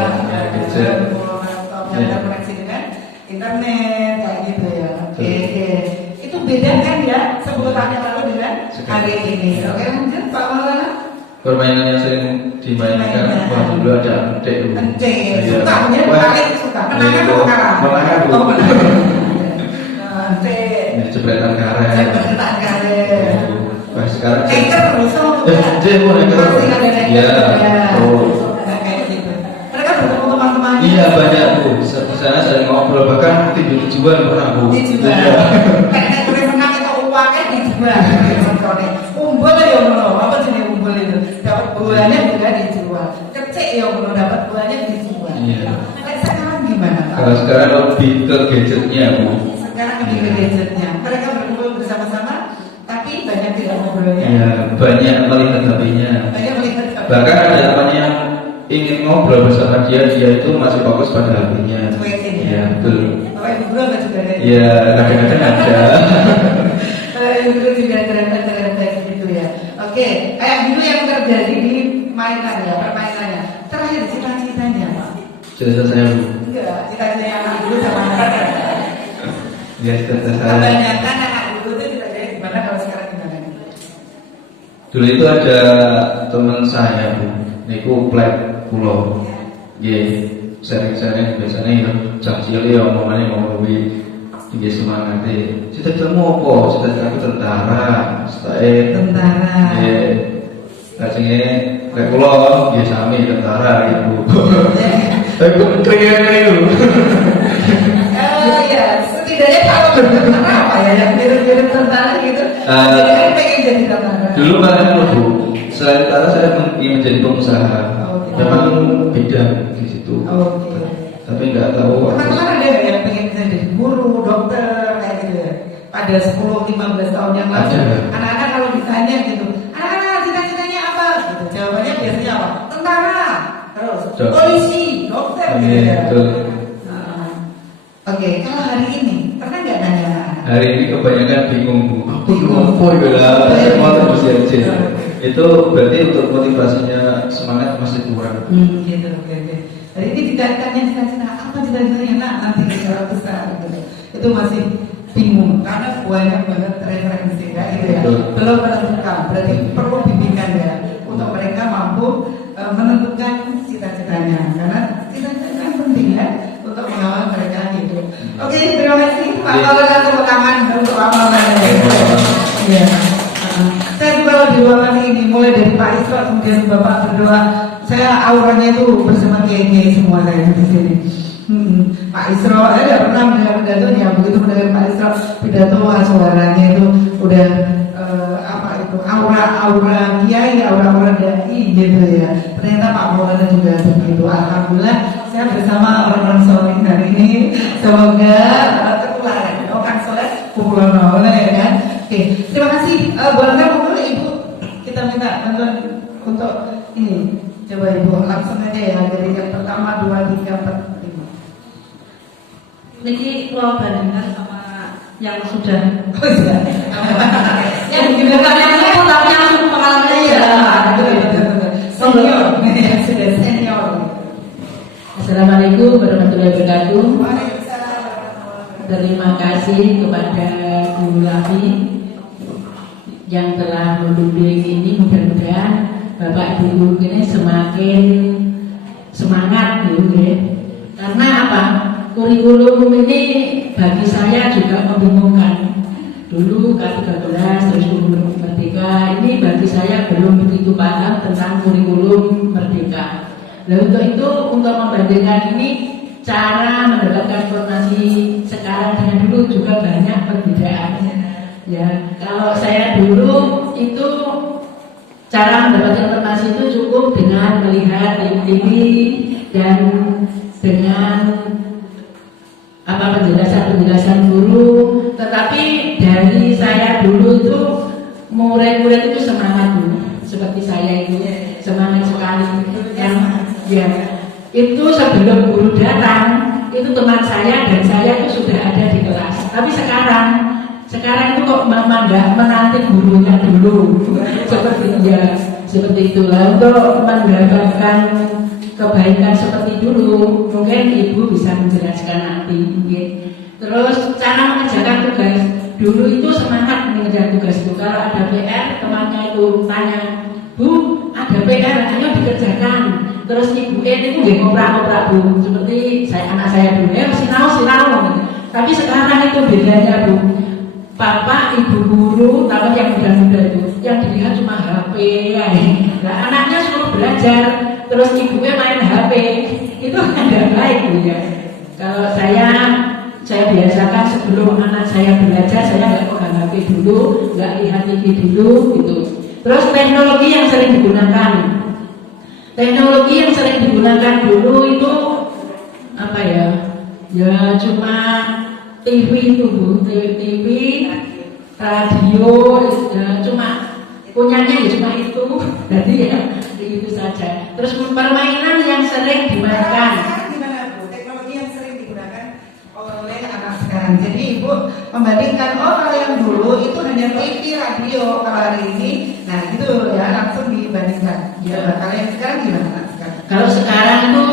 yang terkoneksi dengan internet kayak gitu ya. Oke. Itu beda kan ya 10 tahun yang lalu dengan hari ini. Oke, lanjut Pak Maulana. Permainan yang sering dimainkan waktu dulu ada entek. Sukanya paling suka menangan atau kalah? Menangan bu. Oh, menangan. Entek. Jepretan karet. Jepretan karet. Wah sekarang. Anchor terus. Mau anchor. Iya. Kayak gitu. Mereka bertemu teman-teman. Iya banyak bu. Di sana sering ngobrol bahkan tidur dijual pernah bu. Dijual. Kayak menang itu uangnya dijual. Umbul ya ngono. Apa jenis umbul itu? Dapat buahnya juga dijual. Kecek ya ngono dapat buahnya dijual. Iya. Sekarang gimana Pak? Kalau sekarang lebih ke gadgetnya bu. Sekarang lebih ke gadgetnya. Mereka berkumpul bersama-sama, tapi banyak tidak ngobrolnya. Iya banyak melihat HP-nya. Banyak melihat HP. Bahkan ada teman yang ingin ngobrol bersama dia itu masih fokus pada HP-nya. Iya betul. Bapak Ibu guru apa juga ada? Iya kadang-kadang ada. Ibu guru juga terhadap kayak gitu ya. Oke, kayak dulu yang terjadi di mainan ya, permainannya. Terakhir cita-citanya Pak. Cerita saya bu. Enggak, cita-citanya anak dulu sama anak. Ya cerita saya. Kebanyakan anak dulu itu cita-citanya gimana, kalau sekarang gimana? Dulu itu ada teman saya bu. Niku plek pulau. Ye, sering-sering biasanya ya jam cilik ya omongannya ngomong tinggi semangat deh. Cita-citamu apa? Cita-citaku tentara. Tentara. Ye, kasihnya plek pulau. Ye sami tentara gitu. Tapi keringan itu. Ya, setidaknya kalau tentara apa ya yang mirip-mirip tentara gitu. Jadi kan pengen jadi tentara. Dulu banyak bu. Selain tentara saya ingin menjadi pengusaha. Memang beda di situ. Oke. Tapi nggak tahu. Teman-teman ada nggak yang pengen jadi guru, dokter kayak gitu ya? Pada 10-15 tahun yang lalu, anak-anak kalau ditanya gitu, anak-anak cita-citanya apa? Gitu. Jawabannya biasanya apa? Tentara, terus polisi, dokter gitu ya. Oke, kalau hari ini pernah nggak nanya? Hari ini kebanyakan bingung bu. Aku lupa lah. Mau terus aja. Itu berarti untuk motivasinya semangat masih kurang. Gitu, oke. Hari ini tidak tanya cita-cita apa cita-citanya nanti secara besar gitu. Itu masih bingung karena banyak banget referensi ya, gitu ya. Belum menentukan, berarti perlu bimbingan ya untuk mereka mampu menentukan cita-citanya karena cita-cita kan penting ya untuk mengawal mereka hidup. Oke, terima kasih Pak Maulana, tepuk tangan untuk Pak Maulana. Iya. Saya juga di ruangan ini mulai dari Pak Isra kemudian Bapak berdoa. Saya auranya itu bersama kiai-kiai semua saya di sini. Pak Isro, saya nggak pernah mendengar pidatonya. Begitu mendengar Pak Isro pidato, suaranya itu udah apa itu aura kiai, aura dai gitu ya. Ternyata Pak Maulana juga begitu. Alhamdulillah saya bersama orang-orang soleh hari ini. Semoga tertular orang soleh kumpulan Maulana ya kan. Oke, terima kasih. Boleh boleh Ibu kita minta bantuan untuk ini. Coba Ibu langsung aja ya dari yang pertama 2, 3, 4, 5. Niki kalau bandingkan sama yang sudah Oh iya. yang bukan yang itu tapi yang pengalaman Iya, betul. Senior, sudah senior. Assalamualaikum warahmatullahi wabarakatuh. Waalaikumsalam. Terima kasih kepada Guru Lafi yang telah membimbing ini. Mudah-mudahan Bapak Ibu ini semakin semangat gitu ya. Karena apa? Kurikulum ini bagi saya juga membingungkan. Dulu K13 terus kurikulum Merdeka ini bagi saya belum begitu paham tentang kurikulum Merdeka. Nah untuk itu, untuk membandingkan ini, cara mendapatkan informasi sekarang dengan dulu juga banyak perbedaan. Ya, kalau saya dulu itu cara mendapatkan informasi itu cukup dengan melihat TV dan dengan penjelasan guru. Tetapi dari saya dulu itu murid-murid itu semangat dulu, seperti saya itu semangat sekali. Yang ya itu sebelum guru datang itu teman saya dan saya itu sudah ada di kelas. Tapi sekarang itu kok memandang menanti gurunya dulu seperti itulah. Untuk mendapatkan kebaikan seperti dulu mungkin Ibu bisa menjelaskan nanti mungkin. Terus cara mengerjakan tugas dulu itu semangat mengerjakan tugas itu. Kalau ada PR temannya itu tanya, Bu ada PR ayo dikerjakan. Terus Ibu itu nggak ngoprak-ngoprak Bu, seperti anak saya dulu sinau. Tapi sekarang itu bedanya Bu. Bapak, Ibu guru, tahu yang muda-muda itu, yang dilihat cuma HP ya. Nah, anaknya suruh belajar, terus ibunya main HP, itu tidak baik Bu ya. Kalau saya biasakan sebelum anak saya belajar, saya nggak pegang HP dulu, nggak lihat TV dulu, gitu. Terus teknologi yang sering digunakan dulu itu apa ya? Ya cuma TV itu Bu, TV, radio, ya, cuma punyanya ya cuma itu, jadi ya itu saja. Terus permainan yang sering dimainkan. Gimana Bu? Teknologi yang sering digunakan oleh anak sekarang. Jadi Ibu membandingkan kalau yang dulu itu hanya TV, radio, kalau hari ini, nah itu ya langsung dibandingkan. Ya, kalau yang sekarang gimana sekarang? Kalau sekarang itu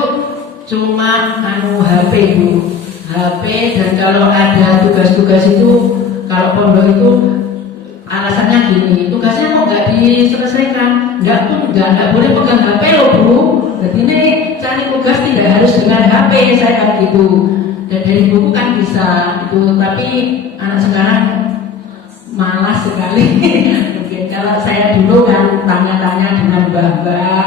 cuma HP Bu. HP, dan kalau ada tugas-tugas itu, kalau pondok itu alasannya gini, tugasnya kok nggak diselesaikan, nggak boleh pegang HP loh Bu. Jadi ini cari tugas tidak harus dengan HP, saya kan gitu. Dan dari buku kan bisa itu, tapi anak sekarang malas sekali. Mungkin kalau saya dulu kan tanya-tanya dengan mbah-mbah,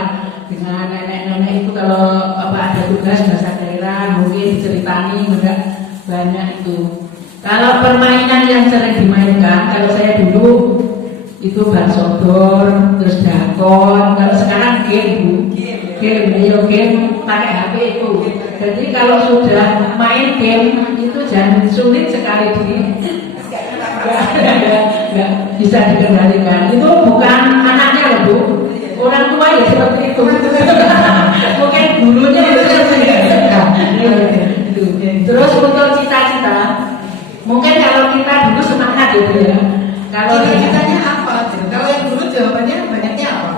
dengan nenek-nenek itu kalau ada tugas bahasa daerah mungkin diceritani enggak banyak itu. Kalau permainan yang sering dimainkan, kalau saya dulu itu barsodor, terus dakon. Kalau sekarang game pakai HP itu. Jadi kalau sudah main game itu jangan sulit sekali nggak bisa dikendalikan. Itu bukan anaknya loh Bu. Orang tua ya seperti itu. Mungkin gurunya itu. Terus untuk cita-cita, mungkin kalau kita dulu semangat gitu ya. Kalau cita-citanya apa? Kalau yang dulu jawabannya banyaknya apa?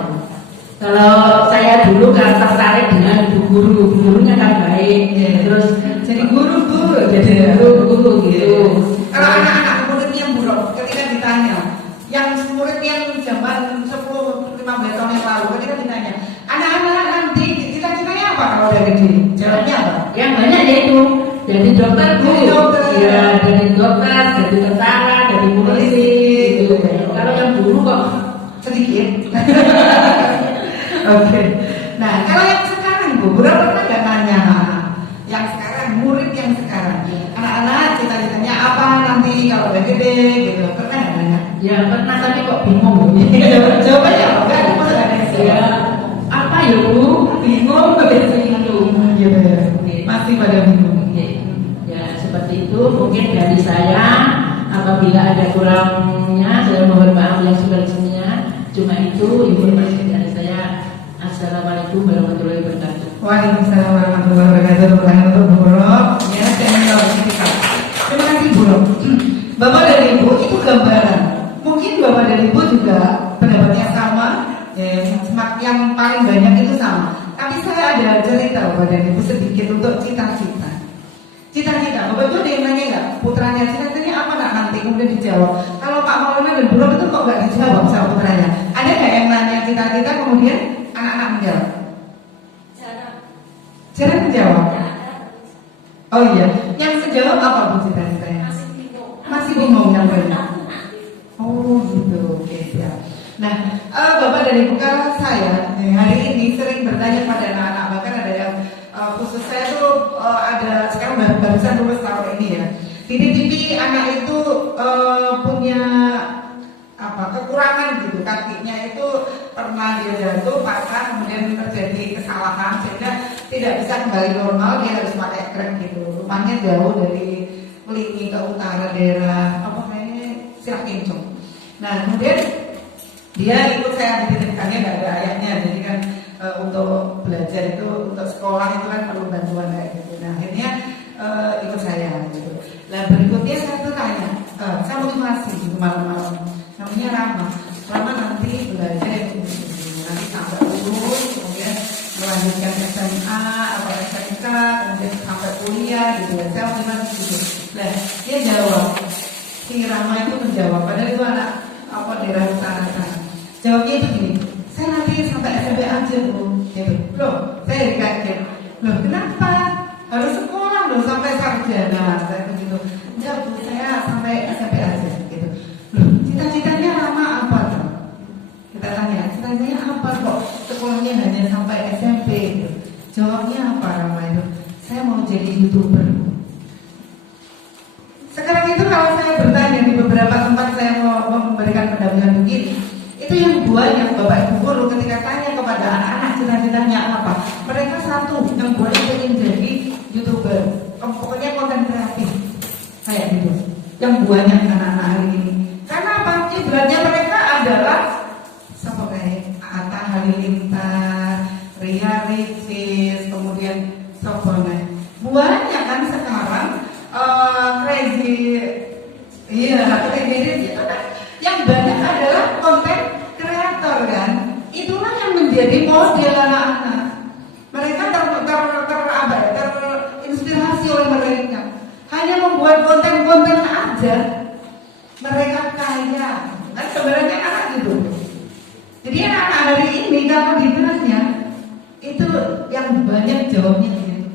Kalau saya dulu kan tertarik dengan gurunya kan baik. Terus Jadi guru jadi guru gitu. Kalau anak-anak muridnya buruk, ketika ditanya, yang murid yang zaman 10-15 tahun yang lalu, ketika ditanya, anak-anak nanti cita-citanya apa kalau udah gede? Jawabnya apa? Yang banyak yaitu jadi dokter Bu. Jadi dokter. Ya, jadi dokter, jadi tentara, jadi polisi gitu. Kalau yang dulu kok Sedikit. Oke. Nah, kalau yang sekarang Bu, pernah nggak tanya yang sekarang sekarang. Anak-anak cita-citanya apa nanti kalau udah gede gitu? Pernah nggak nanya? Ya pernah tapi kok bingung. Jawabannya apa? Enggak ada masalah ada Ya apa ya Bu? Bingung begitu itu. gitu ya. Masih pada bingung. Ya seperti itu mungkin dari saya. Apabila ada kurangnya saya mohon maaf yang sebelumnya. Cuma itu informasi dari saya. Assalamualaikum warahmatullahi wabarakatuh. Waalaikumsalam warahmatullahi wabarakatuh. Pertanyaan untuk Bu Bulog. Ya, saya menjawab kita. Terima kasih Bu Bulog. Bapak dan Ibu itu gambaran. Mungkin Bapak dan Ibu juga pendapatnya sama. Ya, yang paling banyak itu sama. Tapi saya ada cerita Bapak dan Ibu sedikit untuk cita-cita. Cita-cita, Bapak Ibu ada yang nanya nggak? Putranya cita-citanya apa nak nanti? Kemudian dijawab. Kalau Pak Maulana dan Bulog itu kok nggak dijawab sama putranya? Ada nggak yang nanya cita-cita kemudian anak-anak menjawab? Jarang menjawab. Oh iya, yang menjawab apa Bu cita-citanya? Masih bingung yang banyak. Oh gitu, oke siap. Nah, Bapak dan Ibu kalau saya hari ini sering bertanya pada anak-anak, bahkan ada yang khusus saya tuh ada sekarang barusan lulus tahun ini ya. Di TV anak itu punya kekurangan gitu, kakinya itu pernah dia jatuh patah kemudian terjadi kesalahan sehingga tidak bisa kembali normal, dia harus pakai krek gitu. Rumahnya jauh dari Melingi ke utara daerah Siak Kincung. Nah kemudian dia ikut saya dititipkannya nggak ada ayahnya, jadi kan untuk belajar itu untuk sekolah itu kan perlu bantuan kayak gitu. Nah akhirnya ikut saya gitu. Nah berikutnya saya tuh tanya, saya motivasi gitu malam-malam. Namanya Rama nanti belajar itu nanti sampai lulus, kemudian melanjutkan SMA atau SMK, kemudian sampai kuliah gitu. Saya motivasi gitu. Nah dia jawab, si Rama itu menjawab, padahal itu anak daerah sana. Jawabnya itu gini, saya nanti sampai SMP aja Bu. Gitu. Loh, saya dikaget. Loh, kenapa? Harus sekolah loh sampai sarjana. Saya begitu. Enggak Bu, saya sampai SMP aja. Gitu. Loh, cita-citanya Rama apa tuh? Kita tanya, cita-citanya apa kok? Sekolahnya hanya sampai SMP. Gitu. Jawabnya apa Rama itu? Saya mau jadi YouTuber. Sekarang itu kalau saya bertanya di beberapa tempat saya mau memberikan pendampingan begini, itu yang banyak Bapak Ibu guru ketika tanya kepada anak-anak cita-citanya apa, mereka satu yang boleh ingin jadi YouTuber, pokoknya konten kreatif kayak gitu. Yang banyak anak-anak hari ini. Karena apa? Ibaratnya mereka adalah seperti Atta Halilintar, Ria Ricis, kemudian Sobone. Banyak kan sekarang crazy itu kan yang banyak adalah konten kreator kan. Itulah yang menjadi model anak-anak. Mereka terinspirasi oleh mereka. Hanya membuat konten-konten aja mereka kaya. Kan sebenarnya anak gitu. Jadi anak-anak hari ini kalau ditanya itu yang banyak jawabnya gitu.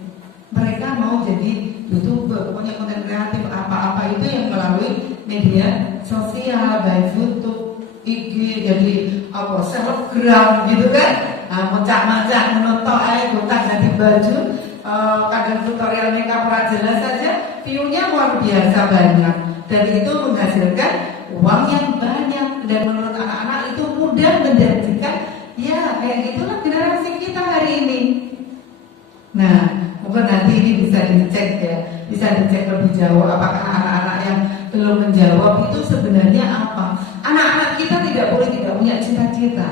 Mereka mau jadi YouTuber, pokoknya konten kreatif apa-apa itu yang melalui media sosial, baik YouTube, IG, jadi selebgram gitu kan, macam-macam menonton ikutan ganti baju, kadang tutorial makeup jelas saja, view-nya luar biasa banyak, dan itu menghasilkan uang yang banyak, dan menurut anak-anak itu mudah menjanjikan, ya kayak gitulah generasi kita hari ini. Nah, mungkin nanti ini bisa dicek ya, bisa dicek lebih jauh apakah anak-anak yang belum menjawab itu sebenarnya apa. Anak-anak kita tidak boleh tidak punya cita-cita.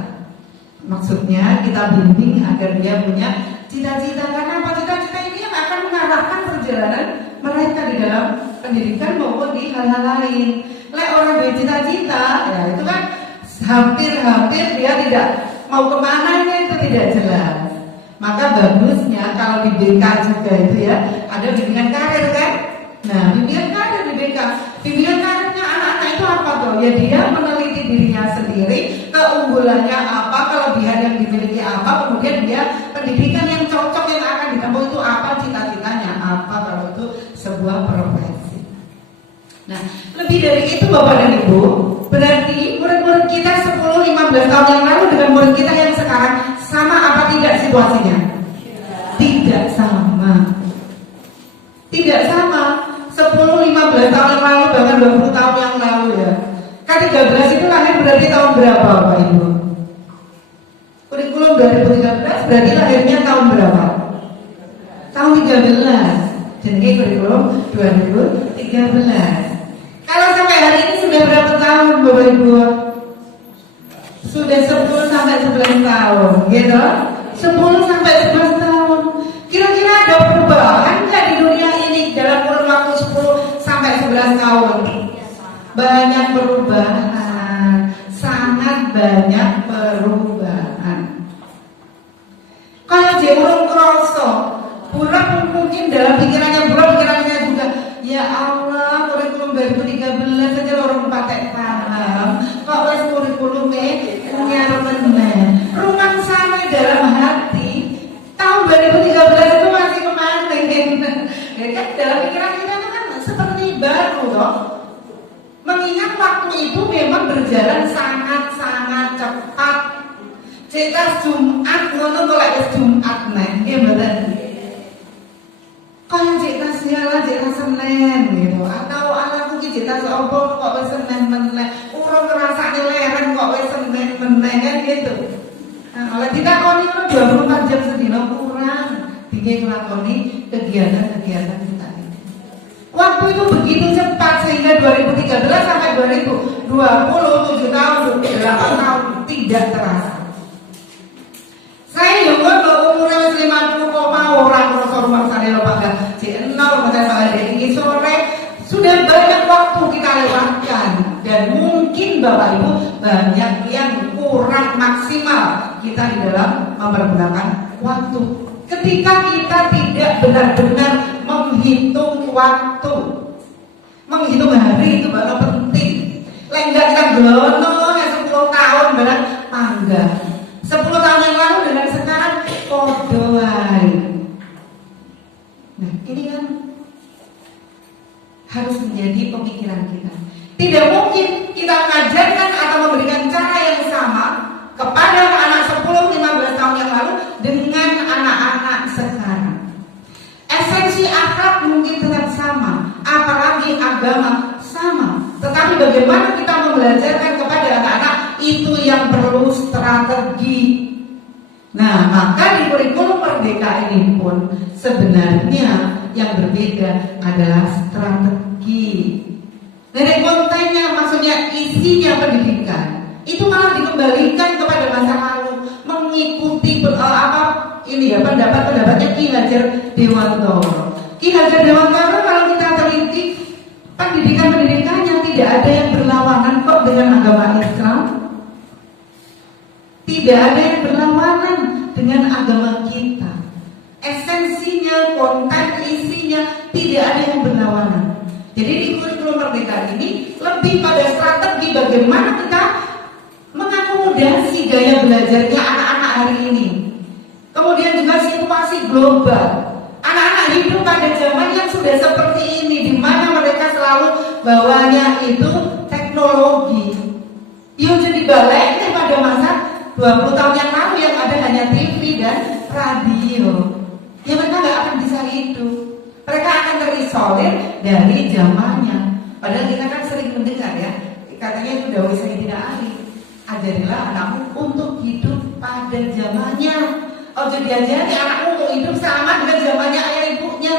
Maksudnya kita bimbing agar dia punya cita-cita, karena apa? Cita-cita ini yang akan mengarahkan perjalanan mereka di dalam pendidikan maupun di hal-hal lain. Lek orang bercita-cita, ya itu kan hampir-hampir dia tidak mau kemananya itu tidak jelas. Maka bagusnya kalau di BK juga itu ya ada bimbingan karir kan. Nah bimbingan karir di BK, bimbingan karirnya anak-anak itu apa tuh? Ya dia meneliti dirinya sendiri, keunggulannya apa, kelebihan yang dimiliki apa, kemudian dia pendidikan yang cocok yang akan ditempuh itu apa, cita-citanya apa kalau itu sebuah profesi. Nah lebih dari itu Bapak dan Ibu, berarti murid-murid kita 10-15 tahun yang lalu dengan murid kita yang sekarang sama apa tidak situasinya? Tidak sama. Tidak sama 10-15 tahun yang lalu, bahkan 20 tahun yang lalu ya. K13 itu lahir berarti tahun berapa Bapak Ibu? Kurikulum 2013 berarti lahirnya tahun berapa? Tahun 13. Jadi kurikulum 2013. Kalau sampai hari ini sudah berapa tahun Bapak Ibu? Sudah 10 sampai 11 tahun, gitu? 10 sampai 11 tahun. Kira-kira ada perubahan nggak di dunia ini dalam kurun waktu 10 sampai 11 tahun? Banyak perubahan, sangat banyak perubahan. Kalau dia urung kroso, burak mungkin dalam pikirannya juga, ya Allah, kurikulum 2013 saja orang pakai paham. Kok wes kurikulumnya punya remen. Rumah sana dalam hati tahun 2013 itu masih kemarin. Ya kan dalam pikiran kita itu kan seperti baru toh. Mengingat waktu itu memang berjalan sangat-sangat cepat. Jika Jumat ngono kok lek Jumat neh, nggih mboten. Kalau jika siala jika Senin gitu, atau anakku ki jika seopo kok wis Senin meneh, urung ngrasake leren kok wis Senin meneh kan gitu. Nah, oleh ditakoni 24 jam sedina kurang dingin nglakoni kegiatan-kegiatan kita ini. Waktu itu begitu cepat sehingga 2013 sampai 2020 7 tahun, 8 tahun tidak terasa. Saya juga umurnya 50 orang rasa rumah saya lupakan C0 rumah saya ada ini sore sudah banyak waktu kita lewatkan dan mungkin Bapak Ibu banyak yang kurang maksimal kita di dalam mempergunakan waktu ketika kita tidak benar-benar menghitung waktu, menghitung hari itu baru penting. Lenggak kita glono 10 tahun barang mangga 10 tahun yang lalu dengan sekarang podoai. Nah ini kan harus menjadi pemikiran kita. Tidak mungkin kita mengajarkan atau memberikan cara yang sama kepada anak 10-15 tahun yang lalu dengan anak-anak sekarang. Esensi akhlak mungkin tetap sama, apalagi agama sama. Tetapi bagaimana kita membelajarkan kepada anak-anak itu yang perlu strategi. Nah, maka di kurikulum Merdeka ini pun sebenarnya yang berbeda adalah strategi. Dari kontennya, maksudnya isinya pendidikan itu malah dikembalikan kepada masa lalu, mengikuti pendapat-pendapatnya Ki Hajar Dewantara. Ki Hajar Dewantara kalau kita teliti pendidikannya tidak ada yang berlawanan kok dengan agama Islam. Tidak ada yang berlawanan dengan agama kita. Esensinya, konten isinya tidak ada yang berlawanan. Jadi di kurikulum Merdeka ini lebih pada strategi bagaimana kita mengakomodasi gaya belajarnya anak-anak hari ini. Kemudian juga situasi global. Anak-anak hidup pada zaman yang sudah seperti ini, di mana mereka selalu bawanya itu teknologi. Yang jadi balik pada masa 20 tahun yang lalu yang ada hanya TV dan radio. Ya mereka nggak akan bisa hidup. Mereka akan terisolir dari zamannya. Padahal kita kan sering mendengar ya, katanya itu Dawai Sayyidina Ali, ajarilah anakmu untuk hidup pada zamannya. Oh jadi diajari anakmu untuk hidup sama dengan zamannya ayah ibunya.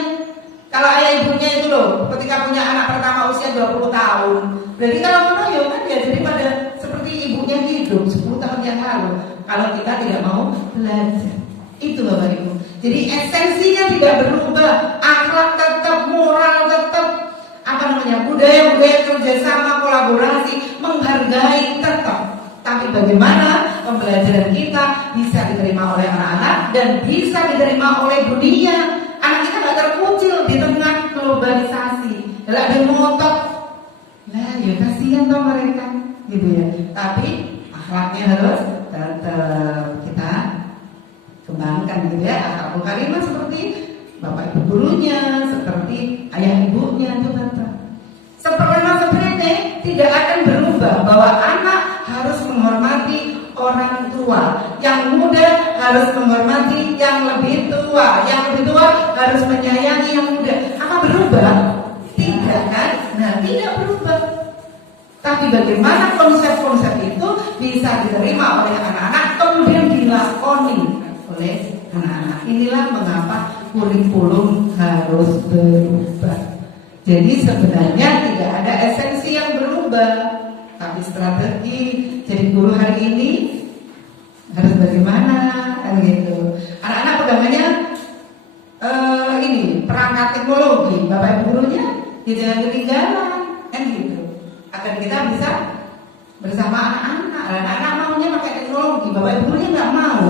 Kalau ayah ibunya itu loh, ketika punya anak pertama usia 20 tahun, berarti kalau menurut kan ya jadi pada seperti ibunya hidup 10 tahun yang lalu. Kalau kita tidak mau belajar, itu Bapak Ibu. Jadi esensinya tidak berubah, akhlak tetap, moral tetap, budaya kerjasama, kolaborasi, menghargai tetap. Tapi bagaimana pembelajaran kita bisa diterima oleh anak-anak dan bisa diterima oleh dunia. Anak kita nggak terkucil di tengah globalisasi. Kalau ada ngotot, lah ya kasihan toh mereka, gitu ya. Tapi akhlaknya harus tetap kita kembangkan, gitu ya. Akhlakul karimah seperti bapak ibu gurunya, seperti ayah ibunya itu tetap. Seperti tidak akan berubah bahwa anak harus menghormati orang tua, yang muda harus menghormati yang lebih tua, yang lebih tua harus menyayangi yang muda. Apa berubah? Tidak kan? Nah, tidak berubah. Tapi bagaimana konsep-konsep itu bisa diterima oleh anak-anak, kemudian dilakoni oleh anak-anak. Inilah mengapa kurikulum harus berubah. Jadi sebenarnya tidak ada esensi yang berubah, tapi strategi. Jadi guru hari ini harus bagaimana, kan gitu. Anak-anak pegangannya ini perangkat teknologi, bapak ibu gurunya jangan ketinggalan, kan gitu. Agar kita bisa bersama anak-anak. Anak-anak maunya pakai teknologi, bapak ibu gurunya nggak mau.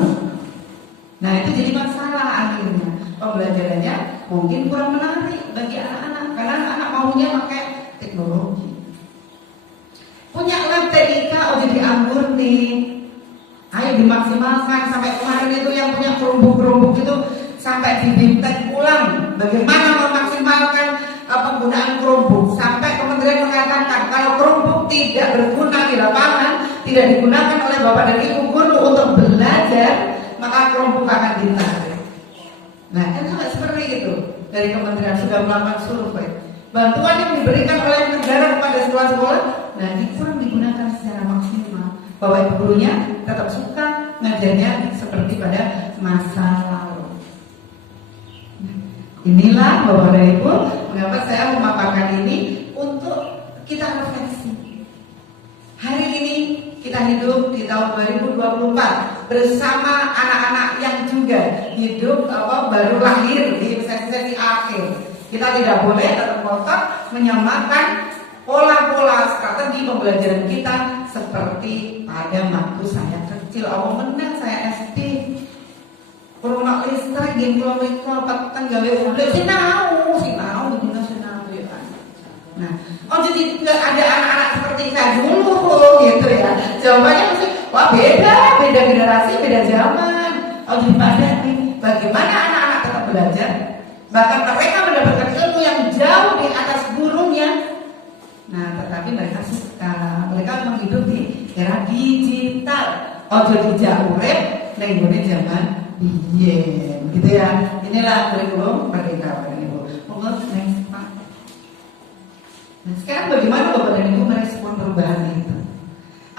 Nah itu jadi masalah akhirnya. Pembelajarannya mungkin kurang menarik bagi anak-anak karena anak-anak maunya pakai teknologi. Punya lab TIK jadi anggur nih. Ayo dimaksimalkan. Sampai kemarin itu yang punya kerumbuk-kerumbuk itu sampai dibintek ulang bagaimana memaksimalkan penggunaan kerumbuk. Sampai kementerian mengatakan kalau kerumbuk tidak berguna di lapangan, tidak digunakan oleh bapak dan ibu guru untuk belajar, maka kerumbuk akan ditarik. Nah kan sampai seperti itu. Dari kementerian sudah melakukan survei. Bantuan yang diberikan oleh negara kepada sekolah-sekolah, nah ini kurang digunakan secara maksimal. Bapak ibu gurunya tetap suka ngajarnya seperti pada masa lalu. Inilah Bapak dan Ibu, mengapa saya memaparkan ini untuk kita refleksi. Hari ini kita hidup di tahun 2024 bersama anak-anak yang juga hidup baru lahir di sesi akhir. Kita tidak boleh terkotak menyamakan pola-pola strategi pembelajaran kita seperti pada waktu saya kecil. Awal menang saya SD. Corona listrik game kalau petang gawe udah sinau dina sinau ya kan. Nah, jadi nggak ada anak-anak seperti saya dulu gitu ya. Jawabannya mesti wah beda generasi, beda zaman. Jadi pada bagaimana anak-anak tetap belajar, bahkan mereka mendapatkan ilmu yang jauh di atas gurunya. Nah, tetapi mereka memang hidup di era digital. Jadi jauh nenggone zaman gitu ya. Inilah kurikulum merdeka Bapak dan Ibu. Next Pak. Nah, sekarang bagaimana Bapak dan Ibu merespon perubahan itu?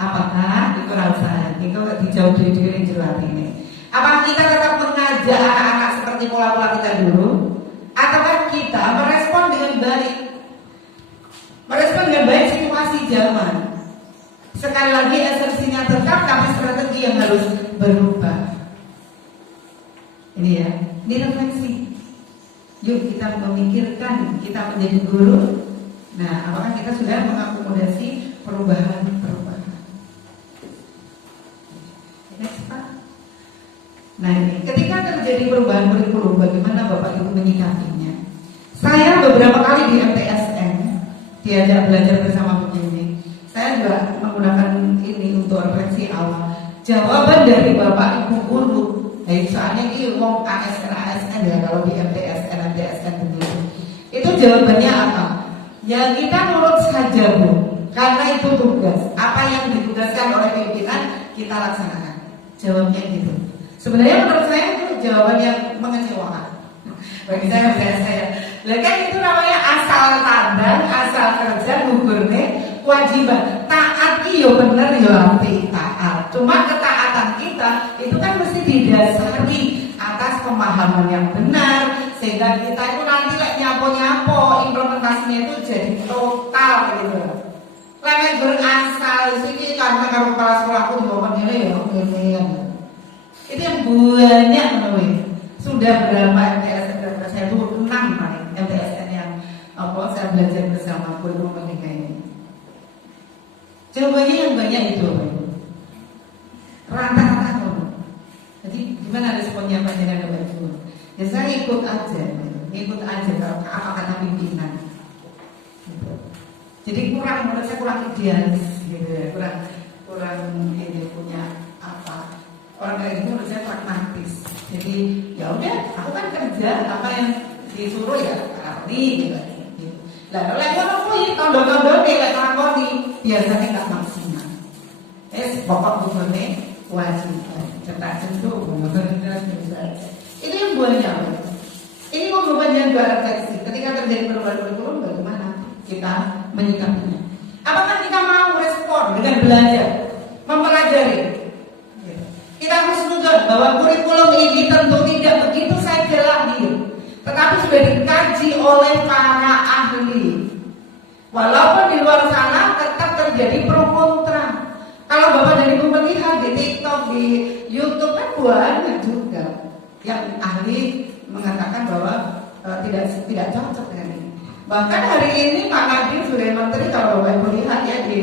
Apakah itu rasa itu dijauh dari diri jelas ini? Apakah kita tetap mengajak anak-anak seperti pola-pola kita dulu? Ataukah kita merespon dengan baik? Merespon dengan baik situasi zaman. Sekali lagi esensinya tetap, tapi strategi yang harus berubah. Ini ya, ini refleksi. Yuk kita memikirkan, kita menjadi guru. Nah, apakah kita sudah mengakomodasi perubahan-perubahan? Next Pak. Nah ini, ketika terjadi perubahan kurikulum, bagaimana Bapak Ibu menyikapinya? Saya beberapa kali di MTSN diajak belajar bersama begini. Saya juga menggunakan ini untuk refleksi awal. Jawaban dari Bapak Ibu guru. Soalnya ini wong ASN ya, kalau di MTSN begitu. Itu jawabannya apa? Ya kita nurut saja Bu, karena itu tugas. Apa yang ditugaskan oleh pimpinan kita laksanakan. Jawabnya gitu. Sebenarnya menurut saya itu jawaban yang mengecewakan. Bagi saya. Kan itu namanya asal tandang, asal kerja, gugurne, kewajiban. Taat yo bener yo api taat. Cuma ketaatan kita itu kan mesti didasari atas pemahaman yang benar, sehingga kita itu nanti nyapo implementasinya itu jadi total gitu. Lek berasal sih karena kalau kepala sekolahku jawaban ini ya. Itu yang banyak menulis. Sudah berapa MTSN? Saya itu 6 paling MTSN yang saya belajar bersama kurikulum merdeka ini. Jawabannya yang banyak itu rata-rata. Jadi gimana responnya panjenengan Bapak Ibu? Ya saya ikut aja kalau apa kata pimpinan. Gitu. Jadi menurut saya kurang idealis gitu ya, kurang ini punya apa? Orang kayak gitu menurut saya pragmatis. Jadi ya udah, aku kan kerja apa yang disuruh ya kali gitu. Lah lek ngono kuwi tondo-tondo lek lakoni biasanya enggak maksimal. Pokok bukune wajib cetak sentuh. Itu yang buahnya. Ini mau beban yang refleksi. Ketika ketika terjadi perubahan kurikulum, bagaimana kita menyikapinya? Apakah kita mau respon dengan belajar, mempelajari? Kita harus menunjukkan bahwa kurikulum ini tentu tidak begitu saja lahir, tetapi sudah dikaji oleh para ahli. Walaupun di luar sana tetap terjadi pro kontra. Kalau Bapak dan Ibu melihat di TikTok, di YouTube kan banyak juga yang ahli mengatakan bahwa tidak cocok dengan ini. Bahkan hari ini Pak Nadiem sebagai menteri, kalau Bapak Ibu lihat ya di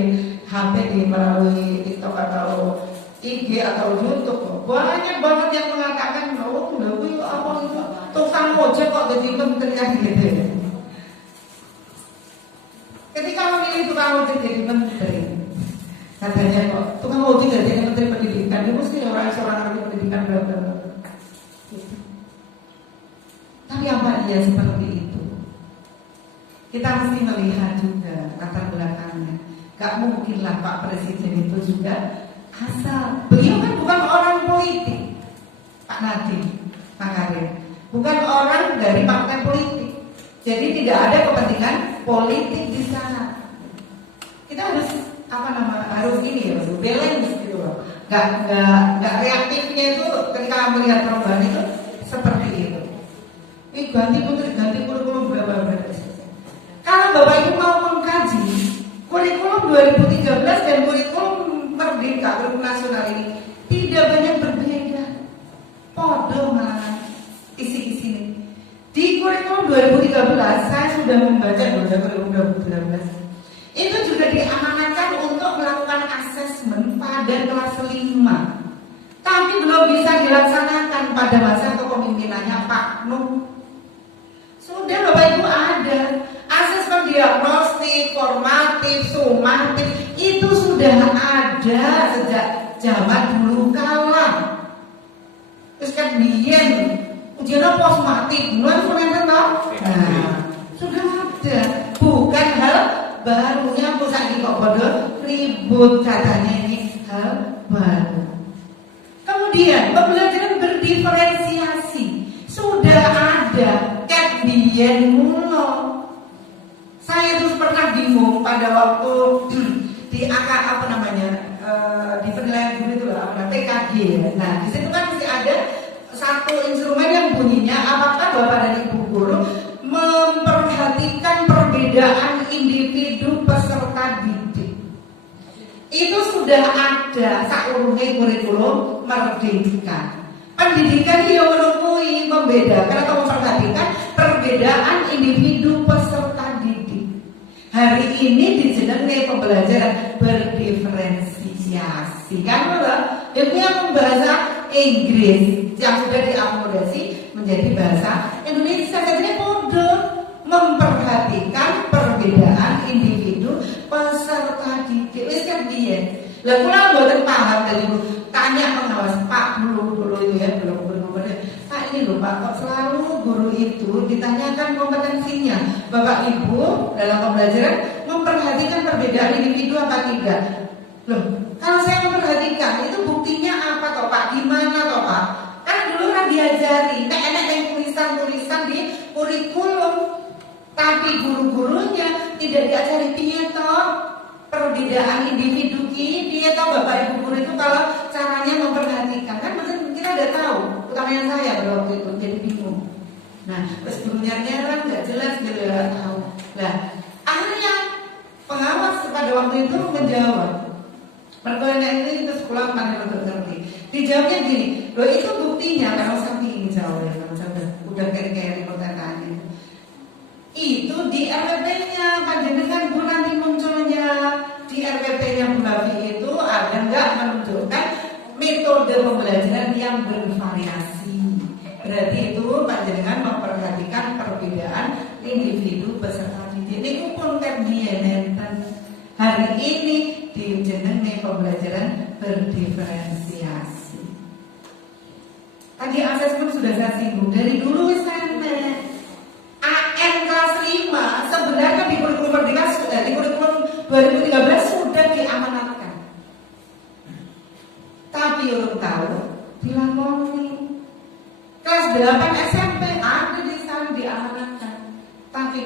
HP, di melalui TikTok atau IG atau YouTube, banyak banget yang mengatakan bahwa apa itu tukang ojek kok jadi menteri gitu ya. Ketika memilih tukang ojek jadi menteri, katanya kok tukang ojek jadi menteri pendidikan, dia mesti seorang ahli pendidikan bla-bla. Tapi apa dia seperti itu? Kita mesti melihat juga latar belakangnya. Gak mungkinlah Pak Presiden itu juga asal. Beliau kan bukan orang politik, Pak Nadiem Makarim, bukan orang dari partai politik. Jadi tidak ada kepentingan politik di sana. Kita harus harus ini ya, balance gitu loh. Gak reaktifnya itu ketika melihat perubahan itu seperti itu. Ini ganti kurikulum berapa. Kalau Bapak Ibu mau mengkaji kurikulum 2013 dan kurikulum Merdeka, kurikulum nasional ini tidak banyak berbeda. Podo malah isi-isi ini. Di kurikulum 2013 saya sudah membaca kurikulum 2013. Itu juga diamanatkan untuk melakukan asesmen pada kelas 5. Tapi belum bisa dilaksanakan pada masa kepemimpinannya Pak Nuh. Sudah Bapak Ibu ada asesmen diagnostik, formatif, sumatif, itu sudah ada sejak zaman dulu kala. Terus kan biyen ujian formatif, sudah ada, bukan hal barunya pusat kok bodoh ribut katanya ini hal baru. Kemudian pembelajaran berdiferensiasi sudah ada ket biyen mulo. Saya terus pernah bingung pada waktu di di penilaian guru itu loh, PKG. Nah, di situ kan mesti ada satu instrumen yang bunyinya apakah Bapak dan Ibu guru memperhatikan perbedaan individu peserta didik. Itu sudah ada sakurunge kurikulum Merdeka. Pendidikan yang menunjukkan membedakan atau memperhatikan perbedaan individu peserta didik. Hari ini dijenengi pembelajaran berdiferensiasi. Kan Bapak? Itu yang bahasa Inggris yang sudah diakomodasi menjadi bahasa Indonesia. Jadi bodoh memperhatikan perbedaan individu peserta didik. Wis kan piye? Lah kula mboten paham dari tanya pengawas Pak dulu itu ya, belum Pak ini loh Pak, kok selalu guru itu ditanyakan kompetensinya. Bapak Ibu dalam pembelajaran memperhatikan perbedaan individu apa tidak? Loh, kalau saya memperhatikan itu buktinya apa toh Pak? Gimana toh Pak? Kan dulu kan diajari, enak yang tulisan di kurikulum, tapi guru-gurunya tidak diajari piye toh perbedaan individu ini. Piye toh Bapak Ibu guru itu kalau caranya memperhatikan kan maksudnya kita udah tahu, utamanya saya waktu itu jadi bingung. Nah, terus gurunya nyerang nggak jelas gitu ya tahu. Nah, akhirnya pengawas pada waktu itu menjawab. Pertanyaan ini itu sekolah mana ngerti. Dijawabnya gini, loh itu buktinya kalau saking ini jawabnya, kalau saya udah kayak pertanyaannya. Itu di RPP-nya panjenengan Bu nanti munculnya di RPP-nya Bu Nafi itu ada nggak menunjukkan metode pembelajaran yang bervariasi. Berarti itu panjenengan memperhatikan perbedaan individu peserta didik. Ini pun kan bienenten. Hari ini dijenengi pembelajaran berdiferensiasi. Tadi asesmen sudah saya singgung dari dulu sampai AN kelas 5 sebenarnya di kurikulum Merdeka di kurikulum 2013 sudah diamanatkan. Tapi urung tahu dilakoni. Kelas 8 SMP ada di sana diamanatkan. Tapi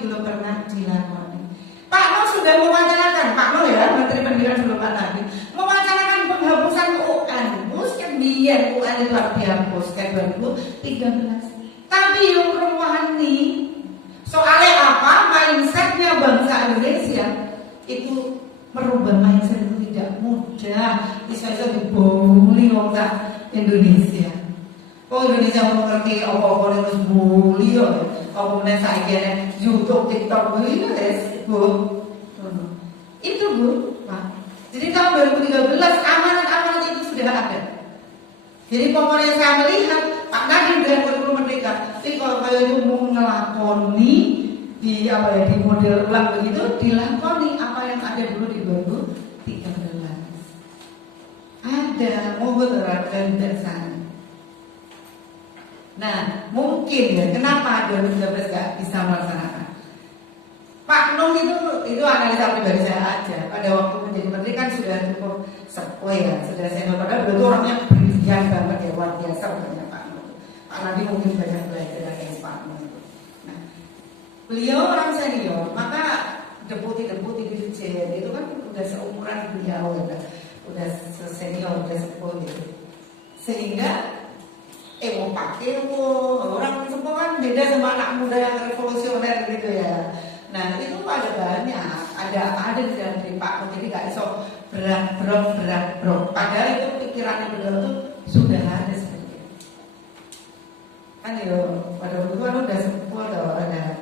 sudah mewacanakan Pak Nur ya, Menteri Pendidikan sebelum Pak Nadiem, mewacanakan penghapusan UN. Mungkin biar UN itu harus dihapus kayak 2013. Tapi yang rumahani soalnya apa? Mindsetnya bangsa Indonesia itu merubah mindset itu tidak mudah. Bisa dibully orang Indonesia. Oh Indonesia mau ngerti apa-apa harus bully ya. Apa meneh saiki YouTube, TikTok ini Bu. Itu Bu, Pak. Jadi tahun 2013 amanat-amanat itu sudah ada. Jadi pokoknya saya melihat Pak Nadiem dengan kurikulum merdeka, tapi kalau itu mau ngelakoni di apa ya di model ulang begitu, dilakoni apa yang ada dulu di 2013. Ada mohon terapkan sana. Nah, mungkin ya kenapa 2013 nggak bisa melaksanakan? Pak Nung itu analisa pribadi saya aja. Pada waktu menjadi menteri kan sudah cukup sepuh ya, sudah senior. Padahal beliau itu orangnya brilian banget ya, luar biasa banyak Pak Nung. Pak Nadiem mungkin banyak belajar dari Pak Nung. Nah, beliau orang senior, maka deputi dirjen itu kan udah seumuran beliau, udah senior, udah sepuh gitu. Sehingga mau pakai orang sepuh kan beda sama anak muda yang revolusioner gitu ya. Nah itu ada banyak, ada di dalam diri Pak Nung, jadi nggak iso berat brok. Padahal itu pikiran beliau tuh sudah ada seperti itu. Kan yo pada waktu itu kan udah sepuh atau ada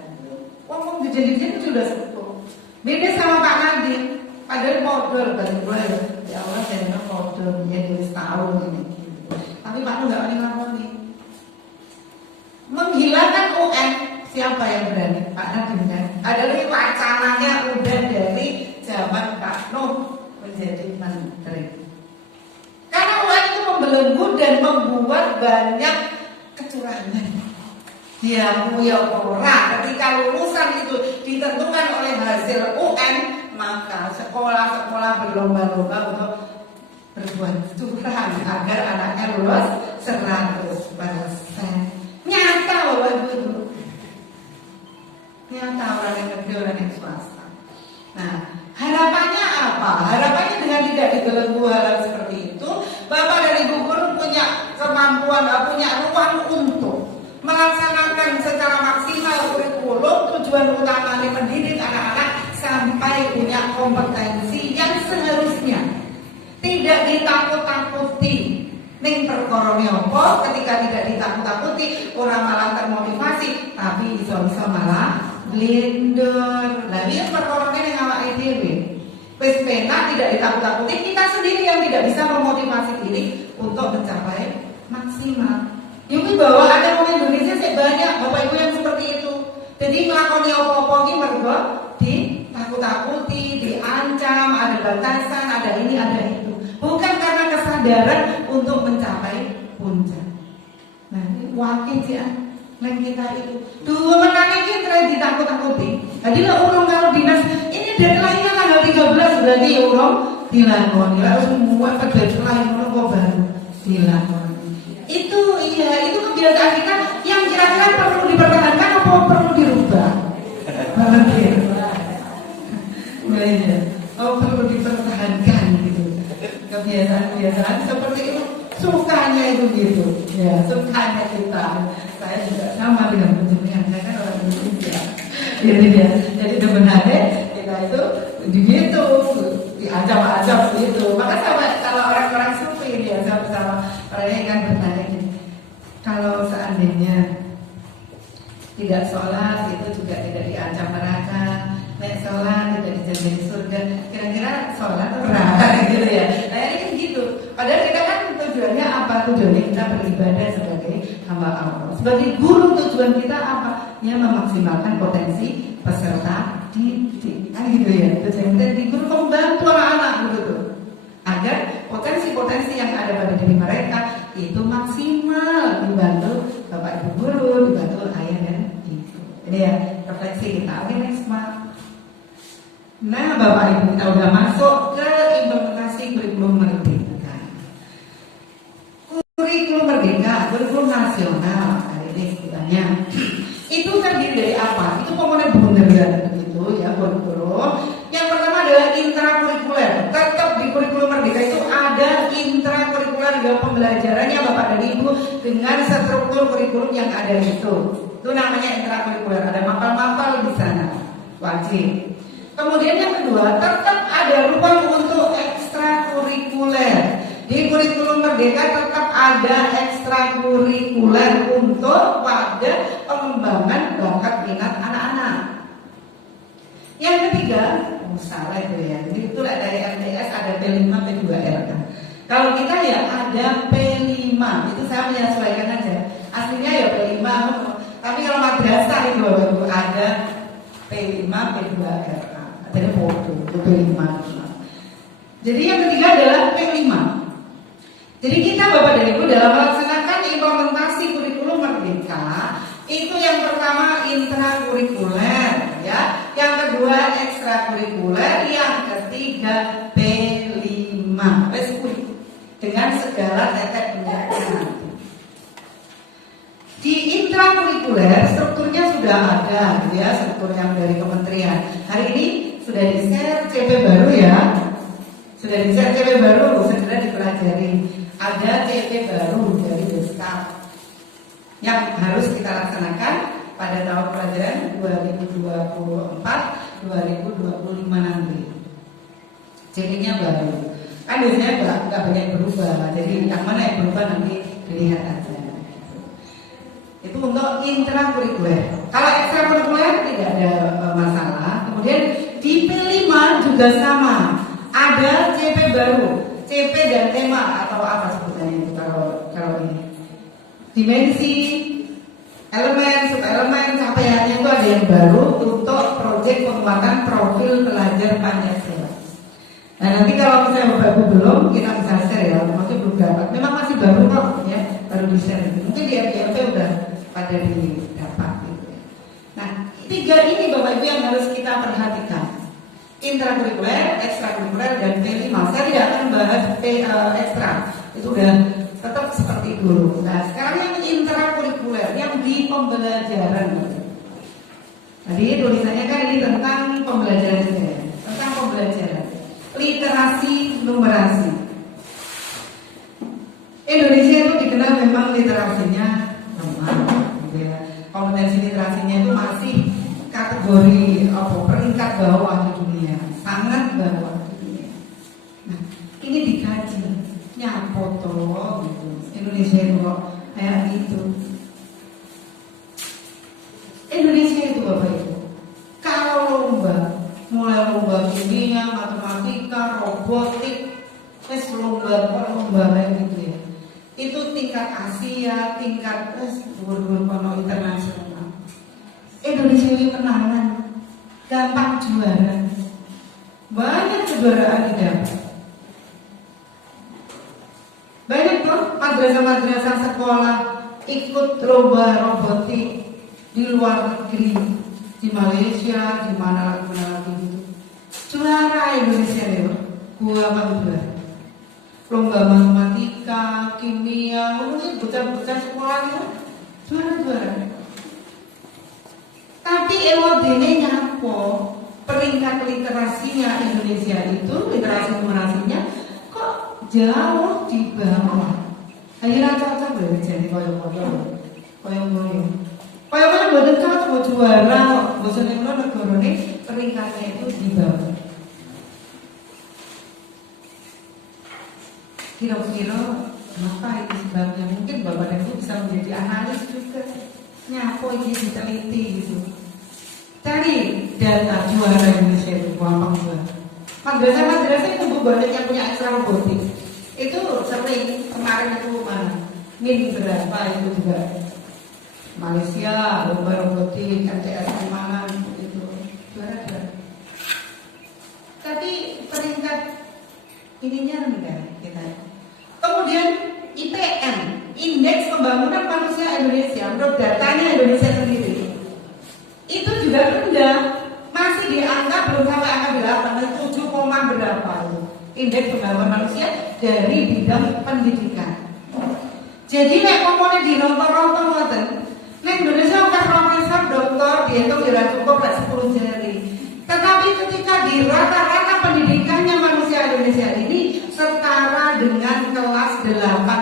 ngomong dijen sudah sepuh. Beda sama Pak Nadiem, padahal modal bagi gue ya Allah saya modal dia 2 tahun ini. Tapi Pak Nung nggak ngelakuin. Menghilangkan UN siapa yang berani? Pak Nadiem kan? Adalah wacananya udah dari zaman Pak Nung menjadi menteri. Karena UN itu membelenggu dan membuat banyak kecurangan. Dia punya orang ketika lulusan itu ditentukan oleh hasil UN, maka sekolah-sekolah berlomba-lomba untuk berbuat curang agar anaknya lulus 100%. Nyata loh itu. Nyata orang yang negeri, orang yang swasta. Nah, harapannya apa? Harapannya dengan tidak dibelenggu hal seperti itu, Bapak dan Ibu guru punya kemampuan, punya ruang untuk melaksanakan secara maksimal kurikulum. Tujuan utamanya mendidik anak-anak sampai punya kompetensi yang seharusnya tidak ditakut-takuti. Ning perkara apa ketika tidak ditakut-takuti orang malah termotivasi, tapi iso-iso malah blunder. Lah iki perkara ning awake dhewe. Wis penak tidak ditakut-takuti, kita sendiri yang tidak bisa memotivasi diri untuk mencapai maksimal. Ini bahwa ada orang Indonesia banyak Bapak Ibu yang seperti itu. Jadi nglakoni apa-apa iki mergo ditakut-takuti, diancam, ada batasan, ada ini, ada itu. Bukan karena kesadaran untuk mencapai puncak. Nah, ini wakil sih lain kita itu. Dua menangnya kita ditakut-takuti. Jadi lah orang kalau dinas ini deadline-nya tanggal 13 berarti ya orang dilakoni. Lah semua pada deadline orang kok baru dilakoni. Itu iya, itu kebiasaan kita yang kira-kira perlu dipertahankan atau perlu dirubah? Bahagia. Nah, iya. Oh perlu dipertahankan gitu. Kebiasaan-kebiasaan seperti itu sukanya itu gitu. Ya, sukanya kita. Saya juga sama dengan penjenengan, saya kan orang Indonesia. Jadi sebenarnya kita itu begitu diancam-ancam gitu. Maka sama kalau orang-orang sufi ya sama mereka kan bertanya gini, kalau seandainya tidak sholat itu juga tidak diancam neraka, nek sholat tidak dijamin surga, kira-kira sholat neraka gitu ya. Nah ini gitu. Padahal kita kan tujuannya apa? Tujuannya kita beribadah sebagai hamba Allah. Sebagai guru tujuan kita apa? Ya memaksimalkan potensi peserta didik. Kan gitu ya. Tujuan kita di guru membantu anak-anak gitu. Agar potensi-potensi yang ada pada diri mereka itu maksimal dibantu Bapak Ibu guru, dibantu ayah dan ibu. Ini ya refleksi kita. Oke, next Pak. Nah, Bapak Ibu kita udah masuk ke implementasi kurikulum merdeka. Kurikulum merdeka, kurikulum nasional hari ini istilahnya. Itu terdiri dari apa? Itu komponen bunderan begitu ya kurikulum. Yang pertama juga pembelajarannya Bapak dan Ibu dengan struktur kurikulum yang ada itu. Itu namanya intrakurikuler. Ada mapel-mapel di sana, wajib. Kemudian yang kedua, tetap ada ruang untuk ekstrakurikuler. Di kurikulum Merdeka tetap ada ekstrakurikuler untuk pada pengembangan bakat minat anak-anak. Yang ketiga, salah itu ya. Jadi itulah dari MTS ada P5, P2R kan. Kalau kita ya ada P5, itu saya menyesuaikan aja. Aslinya ya P5, tapi kalau madrasah itu ada P5, P2R. Ada foto itu P5. Jadi yang ketiga adalah P5. Jadi kita Bapak dan Ibu dalam melaksanakan implementasi kurikulum Merdeka itu yang pertama intrakurikuler ya, yang kedua ekstrakurikuler, yang ketiga P5 dengan segala tetek bengeknya. Di intrakurikuler strukturnya sudah ada ya, struktur yang dari kementerian. Hari ini sudah di-share CP baru ya. Sudah di-share CP baru, segera dipelajari. Ada CP baru dari Deskap yang harus kita laksanakan pada tahun pelajaran 2024-2025 nanti. CP-nya baru. Kan biasanya nggak banyak berubah, jadi yang mana yang berubah nanti dilihat aja. Itu untuk intrakurikuler. Kalau ekstrakurikuler tidak ada masalah. Kemudian di P5 juga sama. Ada CP baru, CP dan tema atau apa sebutannya itu kalau ini. Dimensi, elemen, subelemen, capaiannya itu ada yang baru untuk proyek penguatan profil pelajar Pancasila. Nah nanti kalau misalnya Bapak Ibu belum, kita bisa share ya, maksudnya belum dapat. Memang masih baru kok ya, baru di share. Mungkin di FYP udah pada didapat gitu ya. Nah, tiga ini Bapak Ibu yang harus kita perhatikan. Intrakurikuler, ekstrakurikuler, dan P5. Saya tidak akan bahas ekstra. Itu udah tetap seperti dulu. Nah, sekarang yang intrakurikuler, yang di pembelajaran. Tadi tulisannya kan ini tentang pembelajaran juga, tentang pembelajaran. Literasi numerasi. Indonesia itu dikenal memang literasinya lemah. Kompetensi literasinya itu masih kategori peringkat bawah di dunia, sangat bawah di dunia. Nah, ini dikaji, nyapo toh gitu. Indonesia itu kok kayak gitu. Indonesia itu Bapak Ibu, kalau lomba, mulai lomba kimia, matematika, robotik, lomba kayak gitu ya. Itu tingkat Asia, tingkat berbagai internasional. Indonesia ini menangan, gampang juara, banyak kejuaraan didapat. Banyak tuh madrasah-madrasah sekolah ikut lomba robotik di luar negeri, di Malaysia, di mana lagi gitu. Juara Indonesia ya, gua bangga. Lomba matematika, kimia, mungkin bocah-bocah sekolahnya juara-juara. Tapi dene nyapo peringkat literasinya Indonesia itu, literasi numerasinya kok jauh di bawah. Akhirnya cocok loh jadi koyo-koyo boten cocok mau juara, bosan yang negara ini peringkatnya itu di bawah. Kira-kira apa itu sebabnya? Mungkin Bapak dan Ibu bisa menjadi analis juga. Nyapo ini diteliti gitu. Cari data juara Indonesia itu gampang banget. Madrasah-madrasah itu banyak yang punya ekstra robotik. Itu sering kemarin itu mana? Min berapa itu juga. Malaysia, lomba robotik, MTS mana itu juara. Tapi peringkat ininya rendah kita. Kemudian IPM, Indeks Pembangunan Manusia Indonesia, menurut datanya Indonesia sendiri, itu juga rendah, masih di angka belum sampai angka 8, 7, berapa itu Indeks Pembangunan Manusia dari bidang pendidikan. Jadi nek komponen di rontok-rontok ngoten, nek Indonesia udah profesor, doktor, dihitung tidak cukup 10 jari. Tetapi ketika di rata-rata pendidikannya manusia Indonesia ini setara dengan kelas 8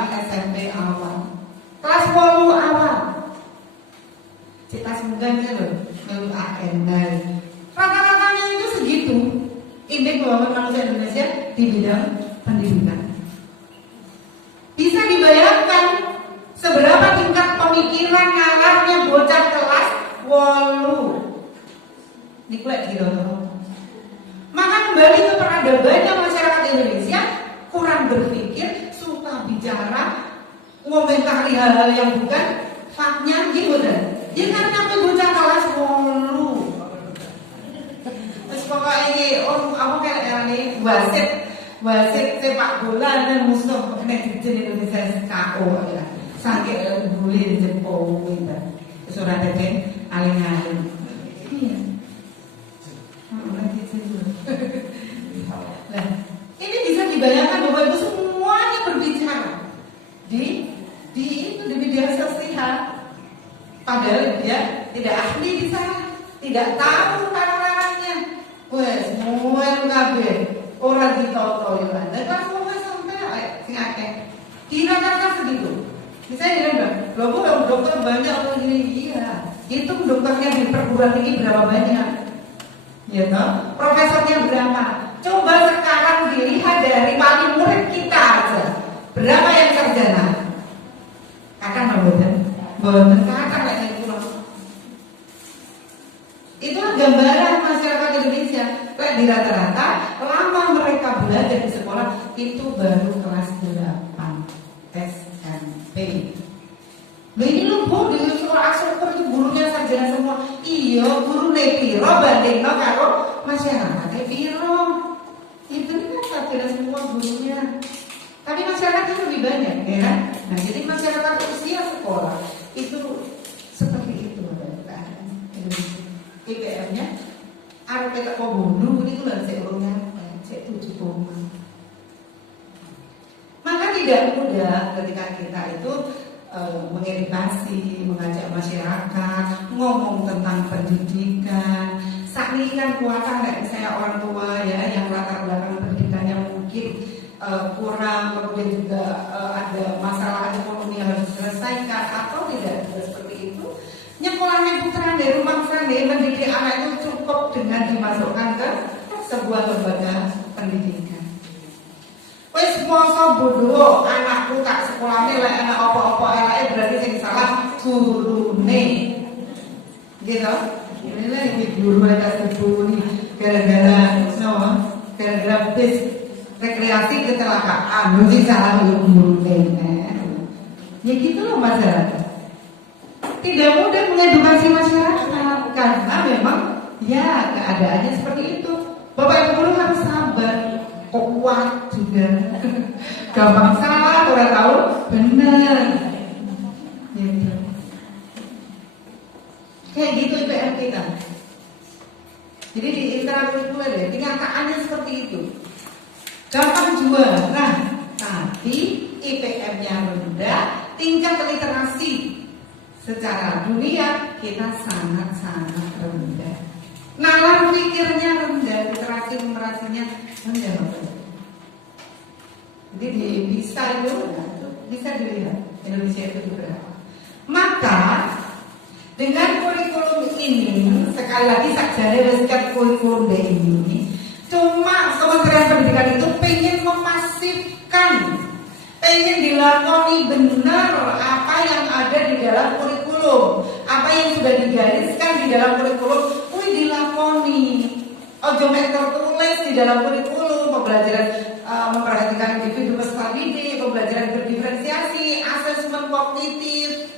Indeks Pembangunan Manusia Indonesia di bidang pendidikan. Bisa dibayangkan seberapa tingkat pemikiran nalarnya bocah kelas 8. Diklek gitu. Maka kembali ke peradabannya masyarakat Indonesia kurang berpikir, suka bicara, ngomentari hal-hal yang bukan faktanya gitu kan. Ya karena bocah kelas 8. Terus pokoknya ini aku kayak ini wasit sepak bola dan musuh netizen Indonesia KO ya. Sakit bully jempol gitu. Surat teteh aling-aling. Iya. Nah, ini bisa dibayangkan bahwa itu semuanya berbicara di media sosial. Padahal dia tidak ahli di sana, tidak tahu cara-caranya. Wes, semua kabeh orang ditoto ya. Dan kan semua sampai sing akeh. Kira-kira segitu. Misalnya dia bilang, loh bu, dokter banyak atau ini iya. Itu dokternya di perguruan tinggi berapa banyak? Ya toh? Profesornya berapa? Coba sekarang dilihat dari wali murid kita aja. Berapa yang sarjana? Akan membuat kakak lagi pulang. Itulah gambaran masyarakat Indonesia. Di rata-rata lama mereka belajar di sekolah itu baru kelas 8 SMP. Nah ini lu bu di sekolah asal itu gurunya sarjana semua. Iya guru nepiro banding no karo masyarakat nepiro. Itu kan sarjana semua gurunya. Tapi masyarakatnya lebih banyak ya kan. Nah jadi masyarakat usia sekolah itu seperti itu IPM-nya. Arep kita kok bunuh itu lah seurungnya saya 7 koma. Maka tidak mudah ketika kita itu mengedukasi, mengajak masyarakat, ngomong tentang pendidikan. Saat ini kan kuatkan nggak saya orang tua ya yang latar belakang pendidikannya mungkin kurang, kemudian juga ada masalah ekonomi yang harus diselesaikan atau tidak seperti itu. Nyekolahnya putra dari rumah sendiri mendidik anak itu cukup dengan dimasukkan ke sebuah lembaga pendidikan. Wes mosok bodoh anakku tak sekolahnya lek anak apa-apa elake berarti sing salah gurune. Gitu. Ini lagi guru atas guru nih gara-gara gara-gara bis rekreasi kecelakaan mesti salah gurune. Ya gitu loh masyarakat. Tidak mudah mengedukasi masyarakat karena memang ya keadaannya seperti itu. Bapak Ibu guru harus sabar, kuat juga. Gampang salah, orang tahu benar. Gitu. Kayak gitu IPM kita. Jadi di intrakurikuler ya, kenyataannya seperti itu. Gampang jual. Nah, tapi IPM-nya rendah, tingkat literasi secara dunia kita sangat-sangat rendah. Nalar pikirnya rendah, literasinya rendah. Jadi di PISA itu bisa dilihat Indonesia itu berapa. Maka dengan kurikulum ini sekali lagi sakjane setiap kurikulum ini cuma Kementerian Pendidikan itu pengen memasifkan, pengen dilakoni benar apa yang ada di dalam kurikulum, apa yang sudah digariskan di dalam kurikulum, dilakoni. Ojo mek tertulis di dalam kurikulum pembelajaran memperhatikan individu peserta didik, pembelajaran berdiferensiasi, asesmen kognitif,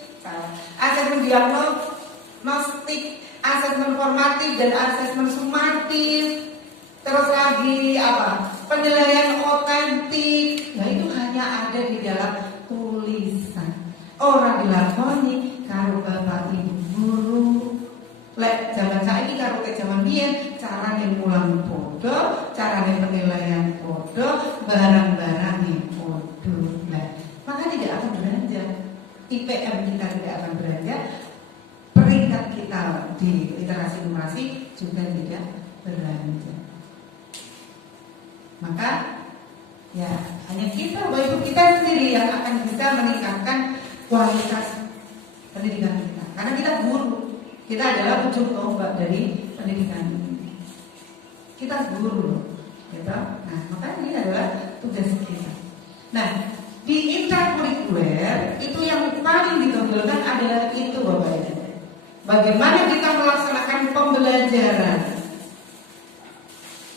asesmen diagnostik, asesmen formatif dan asesmen sumatif. Terus lagi apa? Penilaian otentik. Nah itu hanya ada di dalam tulisan. Orang dilakoni karo bapak ibu guru. Lek zaman saiki karo ke zaman biyen carane mulang podo, carane penilaian podo, barang-barangnya podo. Nah, maka tidak akan beranjak. IPM kita tidak akan beranjak. Peringkat kita di literasi numerasi juga tidak beranjak. Maka ya hanya kita, Bapak kita sendiri yang akan bisa meningkatkan kualitas pendidikan kita. Karena kita guru. Kita adalah ujung tombak dari pendidikan ini. Kita guru. gitu. Nah, maka ini adalah tugas kita. Nah, di intrakurikuler itu yang paling ditonjolkan adalah itu Bapak Ibu. Bagaimana kita melaksanakan pembelajaran.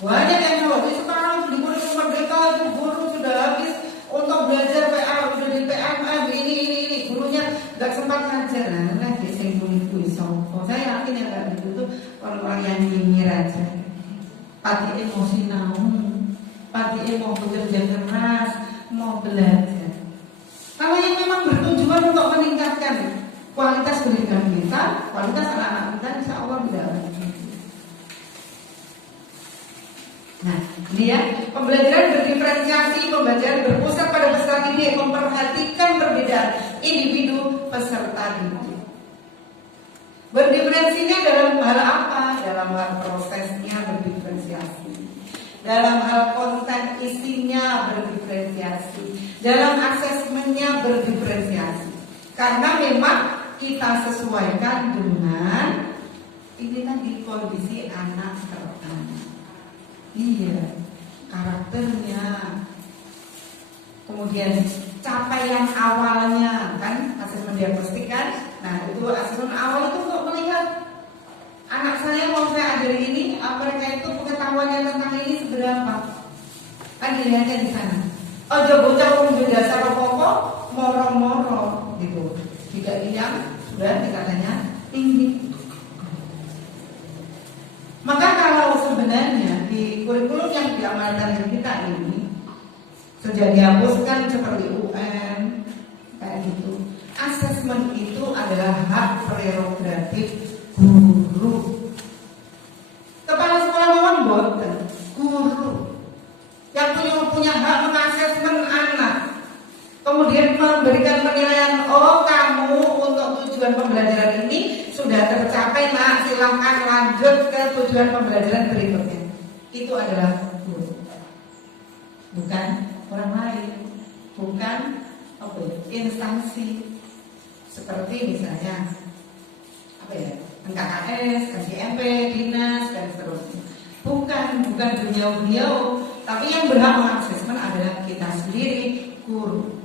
Banyak yang jawab, sekarang di kurikulum merdeka itu guru sudah habis untuk belajar PA, udah di PMA, ini, gurunya gak sempat ngajar. Nah, lagi saya kulit sopo. Saya yakin yang gak gitu tuh orang-orang yang nyinyir aja. Pati emosi naung, pati mau bekerja keras, mau belajar. Kalau yang memang bertujuan untuk meningkatkan kualitas pendidikan kita, kualitas anak-anak kita, insya Allah tidak akan. Nah, dia pembelajaran berdiferensiasi, pembelajaran berpusat pada peserta didik, memperhatikan perbedaan individu peserta didik. Berdiferensinya dalam hal apa? Dalam hal prosesnya berdiferensiasi, dalam hal konten isinya berdiferensiasi, dalam asesmennya berdiferensiasi. Karena memang kita sesuaikan dengan ini tadi kondisi anak per anak. Iya, karakternya, kemudian capaian awalnya kan asesmen diagnostik kan. Nah itu asesmen awal itu untuk melihat anak saya mau saya ajari ini, mereka itu pengetahuannya tentang ini seberapa. Kan dilihatnya di sana. Ojo bocah umum dasar pokok moro-moro gitu. Tidak yang sudah dikatanya tinggi. Maka kalau sebenarnya di kurikulum yang diamanatkan kita ini sejak dihapuskan seperti UN kayak gitu, asesmen itu adalah hak prerogatif guru. Kepala sekolah mohon boten, guru yang punya hak mengasesmen anak, kemudian memberikan penilaian, oh kamu untuk tujuan pembelajaran ini sudah tercapai, nak silahkan lanjut ke tujuan pembelajaran berikutnya. Itu adalah guru, bukan orang lain, bukan instansi seperti misalnya NKKS, KJMP, dinas dan seterusnya. Bukan beliau, tapi yang berhak mengasesmen adalah kita sendiri, guru.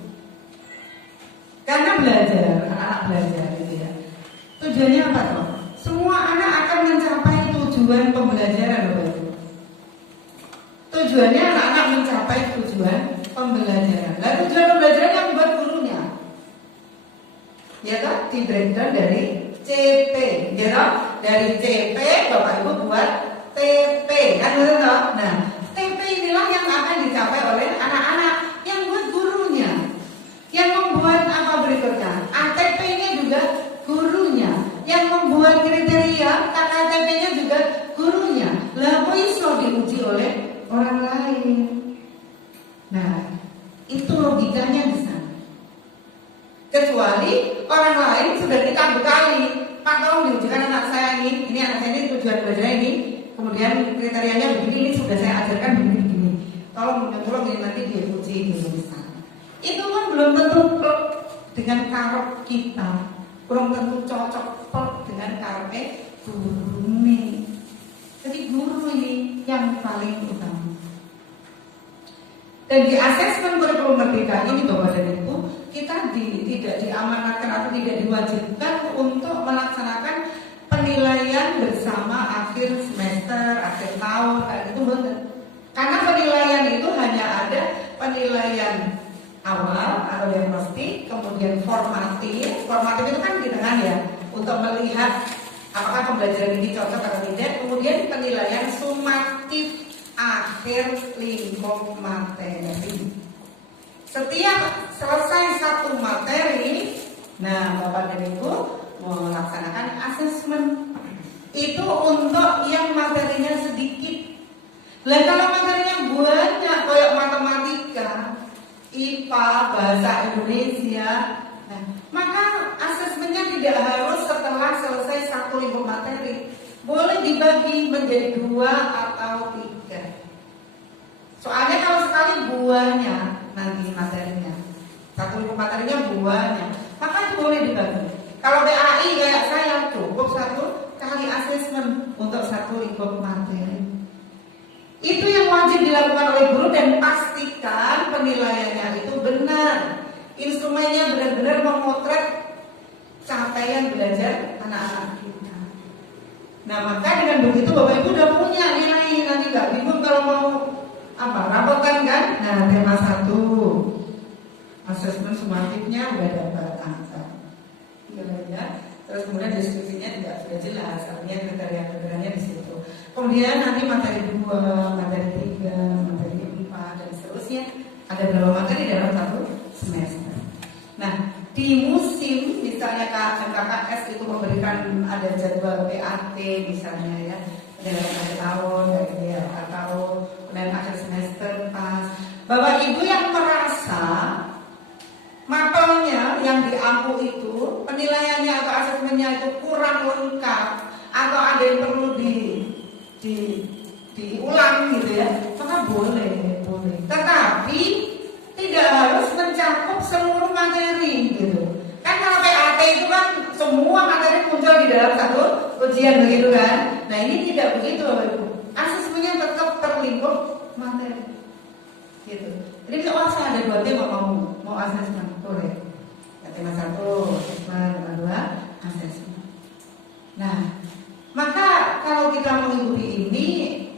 Karena belajar, anak-anak belajar gitu ya. Tujuannya apa toh? Semua anak akan mencapai tujuan pembelajaran, Bapak Ibu. Tujuannya anak-anak mencapai tujuan pembelajaran. Lalu tujuan pembelajaran yang buat gurunya, ya kan? Di breakdown dari CP, ya kan? Dari CP Bapak Ibu buat TP, kan betul toh? Nah, TP inilah yang akan dicapai oleh anak-anak yang buat gurunya. Yang membuat apa berikutnya? ATP-nya juga gurunya. Yang membuat kriteria KKTP-nya juga gurunya. Lah kok iso diuji oleh orang lain? Nah, itu logikanya di sana. Kecuali orang lain sudah kita bekali, Pak tolong diujikan anak saya ini anak saya ini tujuan belajar ini, kemudian kriterianya begini, ini sudah saya ajarkan begini. Tolong ini nanti diuji di sana. Itu kan belum tentu plek dengan karep kita, belum tentu cocok plek dengan karep guru ini. Jadi guru ini yang paling utama. Dan di asesmen kurikulum merdeka ini Bapak dan Ibu, kita tidak diamanatkan atau tidak diwajibkan untuk melaksanakan penilaian bersama akhir semester, akhir tahun, kayak gitu betul. Karena penilaian itu hanya ada penilaian awal atau diagnostik, kemudian formatif. Formatif itu kan di tengah ya, untuk melihat apakah pembelajaran ini cocok atau tidak. Kemudian penilaian sumatif akhir lingkup materi. Setiap selesai satu materi, nah Bapak dan Ibu melaksanakan asesmen. Itu untuk yang materinya sedikit. Lah kalau materinya banyak, kayak matematika, IPA, bahasa Indonesia, nah, maka asesmennya tidak harus setelah selesai satu lingkup materi. Boleh dibagi menjadi 2 atau 3. Soalnya kalau sekali buahnya nanti materinya, satu lingkup materinya buahnya, maka itu boleh dibagi. Kalau PAI kayak saya cukup 1 kali asesmen untuk satu lingkup materi. Itu yang wajib dilakukan dilakukan oleh guru dan pastikan penilaiannya itu benar. Instrumennya benar-benar memotret capaian belajar anak-anak kita. Nah, maka dengan begitu Bapak Ibu udah punya nilai, nanti nggak bingung kalau mau rapotan kan. Nah, tema 1 asesmen sumatifnya udah dapat angka ya. Terus kemudian diskusinya juga sudah jelas, artinya kriteria-kriterianya di situ. Kemudian nanti materi 2, materi 3, materi 4 dan seterusnya. Ada berapa materi dalam 1 semester. Nah, di musim misalnya KKS itu memberikan ada jadwal PAT misalnya ya, dari akhir tahun, dari akhir tahun, kemudian akhir semester pas. Bapak Ibu yang merasa mapelnya yang diampu itu penilaiannya atau asesmennya itu kurang lengkap atau ada yang perlu diulang gitu ya, maka boleh. Tetapi tidak harus mencakup seluruh materi gitu. Kan kalau PAT itu kan semua materi muncul di dalam 1 ujian begitu kan. Nah, ini tidak begitu Bapak Ibu. Asesmennya tetap terlingkup materi. Gitu. Jadi kalau saya ada 2 tema mau asesmen boleh. Ya, tema 1 asesmen, tema 2 asesmen. Nah, maka kalau kita mengikuti ini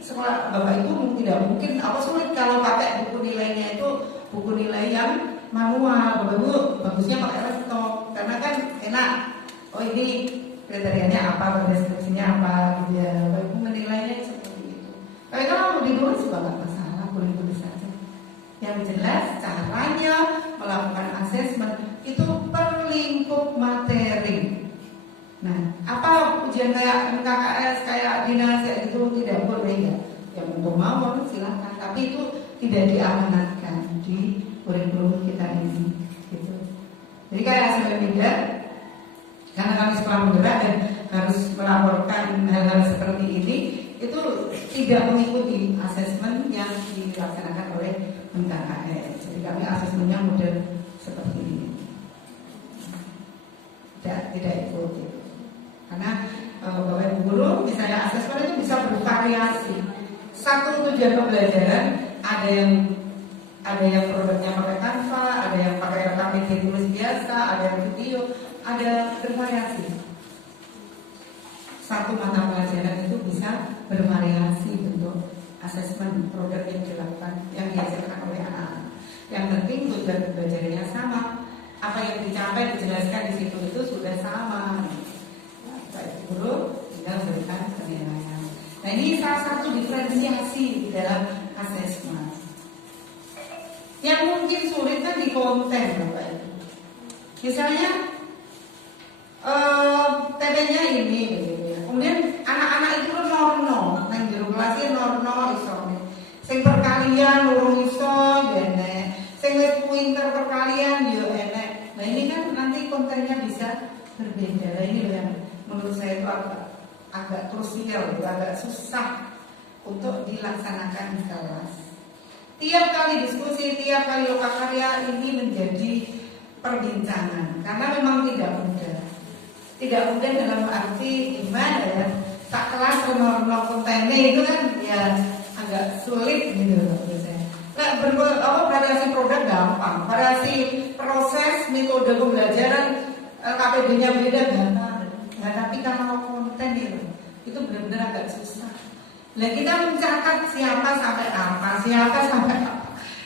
sekolah Bapak Ibu tidak mungkin sulit kalau pakai buku nilainya itu buku nilai yang manual. Bapak Ibu bagusnya pakai laptop karena kan enak. Oh, ini kriterianya apa, deskripsinya apa gitu ya. Bapak Ibu menilainya seperti itu. Tapi kalau mau ditulis juga nggak masalah, boleh tulis saja. Yang jelas caranya melakukan asesmen itu per lingkup materi. Nah, apa ujian kayak KKS, kayak dinas itu tidak boleh ya. Yang untuk mau silakan, tapi itu tidak diamanatkan di kurikulum kita ini. Gitu. Jadi kayak hasil beda, karena kami sekolah bergerak dan harus melaporkan hal-hal seperti ini, itu tidak mengikuti asesmen yang dilaksanakan oleh KKS. Jadi kami asesmennya model seperti ini. Tidak ikuti. Karena Bapak Ibu guru misalnya asesmen itu bisa bervariasi. Satu tujuan pembelajaran ada yang produknya pakai Canva, ada yang pakai rekam tulis biasa, ada yang video, ada bervariasi. Satu mata pelajaran itu bisa bervariasi bentuk asesmen produk yang dilakukan, yang dihasilkan oleh anak-anak. Yang penting tujuan pembelajarannya sama, apa yang dicapai dijelaskan di situ itu sudah sama. Baik guru tinggal berikan penilaian. Nah, ini salah satu diferensiasi di dalam asesmen. Yang mungkin sulit kan di konten, Bapak Ibu. Misalnya TP-nya ini, kemudian anak-anak itu norno, nang jero kelas norno iso. Sing perkalian urung iso enek, sing wis pinter perkalian yo enek. Nah, ini kan nanti kontennya bisa berbeda. Nah, ini yang menurut saya itu agak krusial, agak susah untuk dilaksanakan di kelas. Tiap kali diskusi, tiap kali lokakarya ini menjadi perbincangan karena memang tidak mudah. Tidak mudah dalam arti gimana ya? Tak kelas nomor kontennya itu kan ya agak sulit gitu loh biasanya. Nah, variasi produk gampang, variasi proses metode pembelajaran KPB-nya beda gampang. Nah, tapi kalau konten itu benar-benar agak susah. Nah, kita mencatat siapa sampai apa,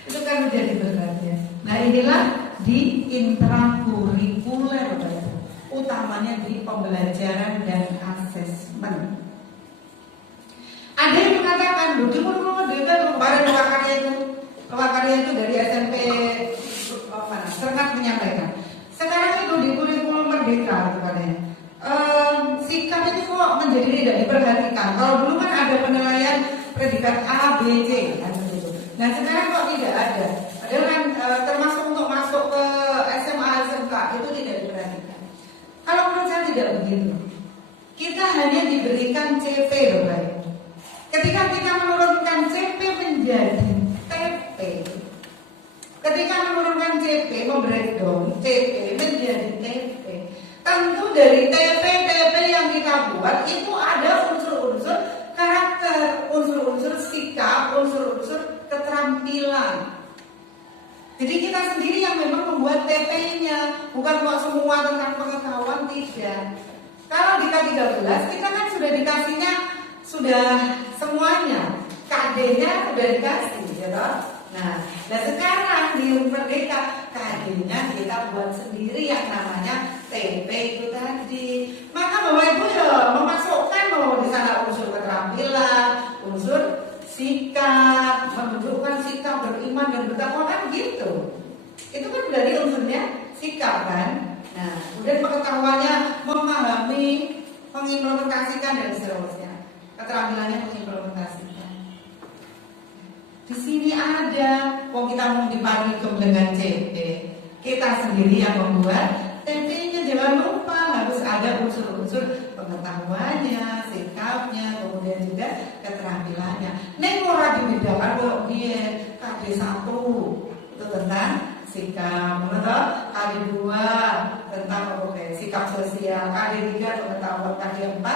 itu kan menjadi berat ya. Nah, inilah di intrakurikuler, utamanya di pembelajaran dan asesmen. Ada yang mengatakan, kemarin itu dari SMP Serengat menyampaikan. Sekarang itu di kurikulum Merdeka katanya. Sikap itu kok menjadi tidak diperhatikan. Kalau dulu kan ada penilaian predikat A, B, C kan begitu. Nah, sekarang kok tidak ada. Padahal kan termasuk untuk masuk ke SMA, SMK itu tidak diperhatikan. Kalau menurut saya tidak begitu. Kita hanya diberikan CP loh, Bapak. Ketika kita menurunkan CP menjadi TP, ketika menurunkan CP, membreakdown CP menjadi TP, tentu dari TP yang kita buat itu ada unsur-unsur karakter, unsur-unsur sikap, unsur-unsur Jadi kita sendiri yang memang membuat TP-nya, bukan kok semua tentang pengetahuan, tidak. Kalau di K13 kita kan sudah dikasihnya sudah semuanya, KD-nya sudah dikasih, ya toh? Nah, dan sekarang di Merdeka KD-nya kita buat sendiri yang namanya TP itu tadi. Maka Bapak Ibu ya memasukkan di sana unsur keterampilan, unsur sikap, menunjukkan sikap beriman dan bertakwa kan gitu. Itu kan dari unsurnya sikap kan. Nah, kemudian pengetahuannya memahami, mengimplementasikan dan seterusnya. Keterampilannya mengimplementasikan. Di sini ada, kita mau diparnikum dengan CP. Kita sendiri yang membuat TP-nya, jangan lupa harus ada unsur-unsur pengetahuannya, sikapnya, kemudian juga keterampilannya. Nek ora dibedakan kok dia KD1 itu tentang sikap, KD2 tentang sikap sosial, KD3 pengetahuan, KD4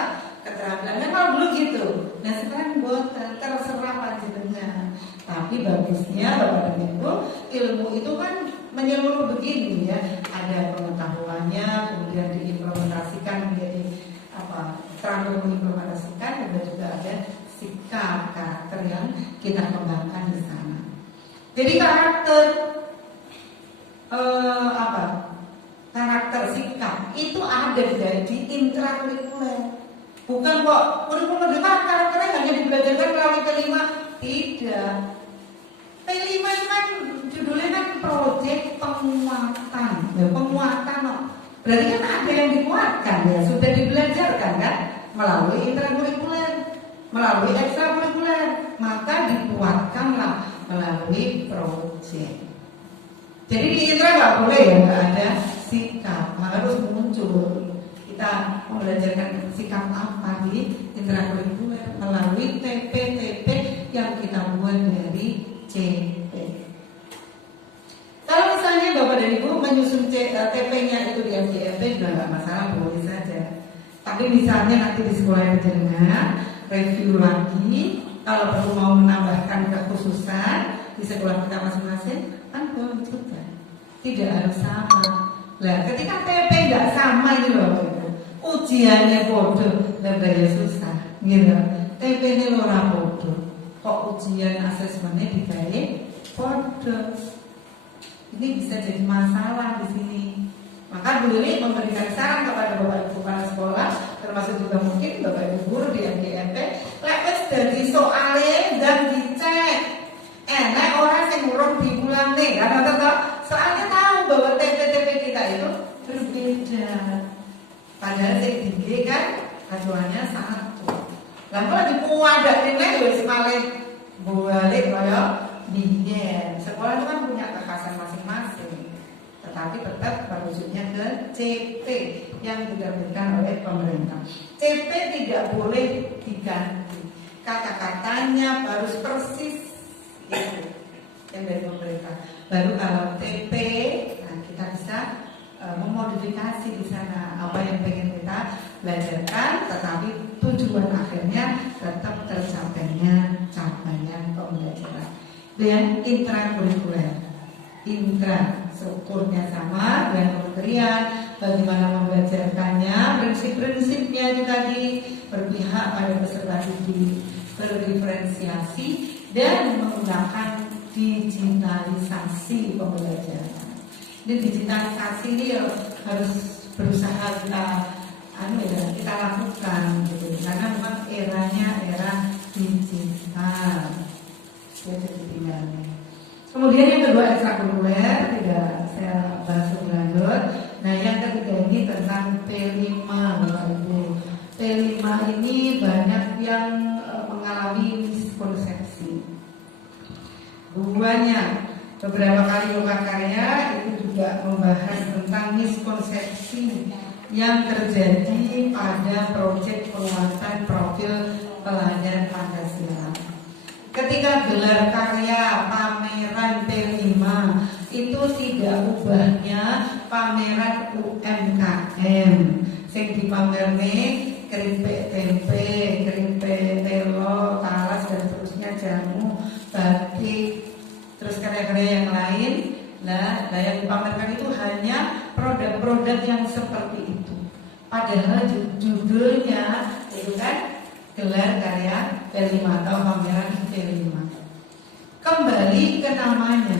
keterampilan. Memang dulu gitu. Nah sekarang buat terserah panjenengan. Tapi bagusnya Bapak dan Ibu, ilmu itu kan menyeluruh begini ya. Ada pengetahuannya, kemudian diimplementasikan menjadi terampil mengimplementasikan, dan juga ada sikap karakter yang kita kembangkan di sana. Jadi karakter karakter sikap itu ada di intrakurikuler. Bukan kok kurikulum merdeka karakternya hanya dibelajarkan melalui P5, tidak. P5 itu kan judulnya kan proyek penguatan, penguatan. Berarti kan ada yang dikuatkan ya, sudah dibelajarkan kan melalui intrakurikuler, melalui ekstrakurikuler, maka dikuatkanlah melalui proyek. Jadi di intra nggak boleh ya, nggak ada sikap, harus muncul. Kita membelajarkan sikap apa di intrakurikuler melalui TP-TP yang kita buat dari CP. Kalau misalnya Bapak dan Ibu menyusun TP-nya itu di MJP juga nggak masalah, boleh saja. Tapi misalnya nanti di sekolah jenengan review lagi, kalau perlu mau menambahkan kekhususan di sekolah kita masing-masing, kan boleh juga. Tidak harus sama. Nah, ketika TP nggak sama ini loh, ujiannya bodoh dan daya susah, gitu. TP ini ora bodoh, kok ujian asesmennya digawe bodoh. Ini bisa jadi masalah di sini. Maka Bu Lili memberikan saran kepada Bapak Ibu kepala sekolah, termasuk juga mungkin Bapak Ibu guru di MDMP, lepas dari soalnya dan dicek. Enak orang yang urung diulang nih, karena tetap soalnya tahu bahwa TP-TP kita itu berbeda. Padahal yang tinggi kan acuannya 1. Lalu kalau dipuadak nilai wis malih balik kaya biyen. Sekolah itu kan punya kekhasan masing-masing. Tetapi tetap merujuknya ke CP yang diterbitkan oleh pemerintah. CP tidak boleh diganti. Kata-katanya harus persis itu yang dari pemerintah. Baru kalau TP, nah kita bisa memodifikasi di sana apa yang pengen kita belajarkan, tetapi tujuan akhirnya tetap tercapainya capaian pembelajaran. Dan intrakurikuler, strukturnya sama dengan kementerian, bagaimana membelajarkannya, prinsip-prinsipnya itu tadi berpihak pada peserta didik, berdiferensiasi dan menggunakan digitalisasi pembelajaran. Ini digitalisasi ini harus berusaha kita lakukan gitu. Karena memang eranya era digital. Kemudian yang kedua ekstrakurikuler, tidak saya bahas lebih lanjut. Nah yang ketiga ini tentang P5 Bapak Ibu. P5 ini banyak yang mengalami miskonsepsi. Banyak. Beberapa kali lokakarya itu juga membahas tentang miskonsepsi yang terjadi pada proyek penguatan profil pelajar Pancasila. Ketika gelar karya pameran P5 itu tidak ubahnya pameran UMKM. Sing dipamerne keripik tempe, keripik telo, talas dan seterusnya, jamu, batik, terus karya-karya yang lain. Nah, yang dipamerkan itu hanya produk-produk yang seperti itu. Padahal judulnya itu kan gelar karya T5 atau pameran T5. Kembali ke namanya.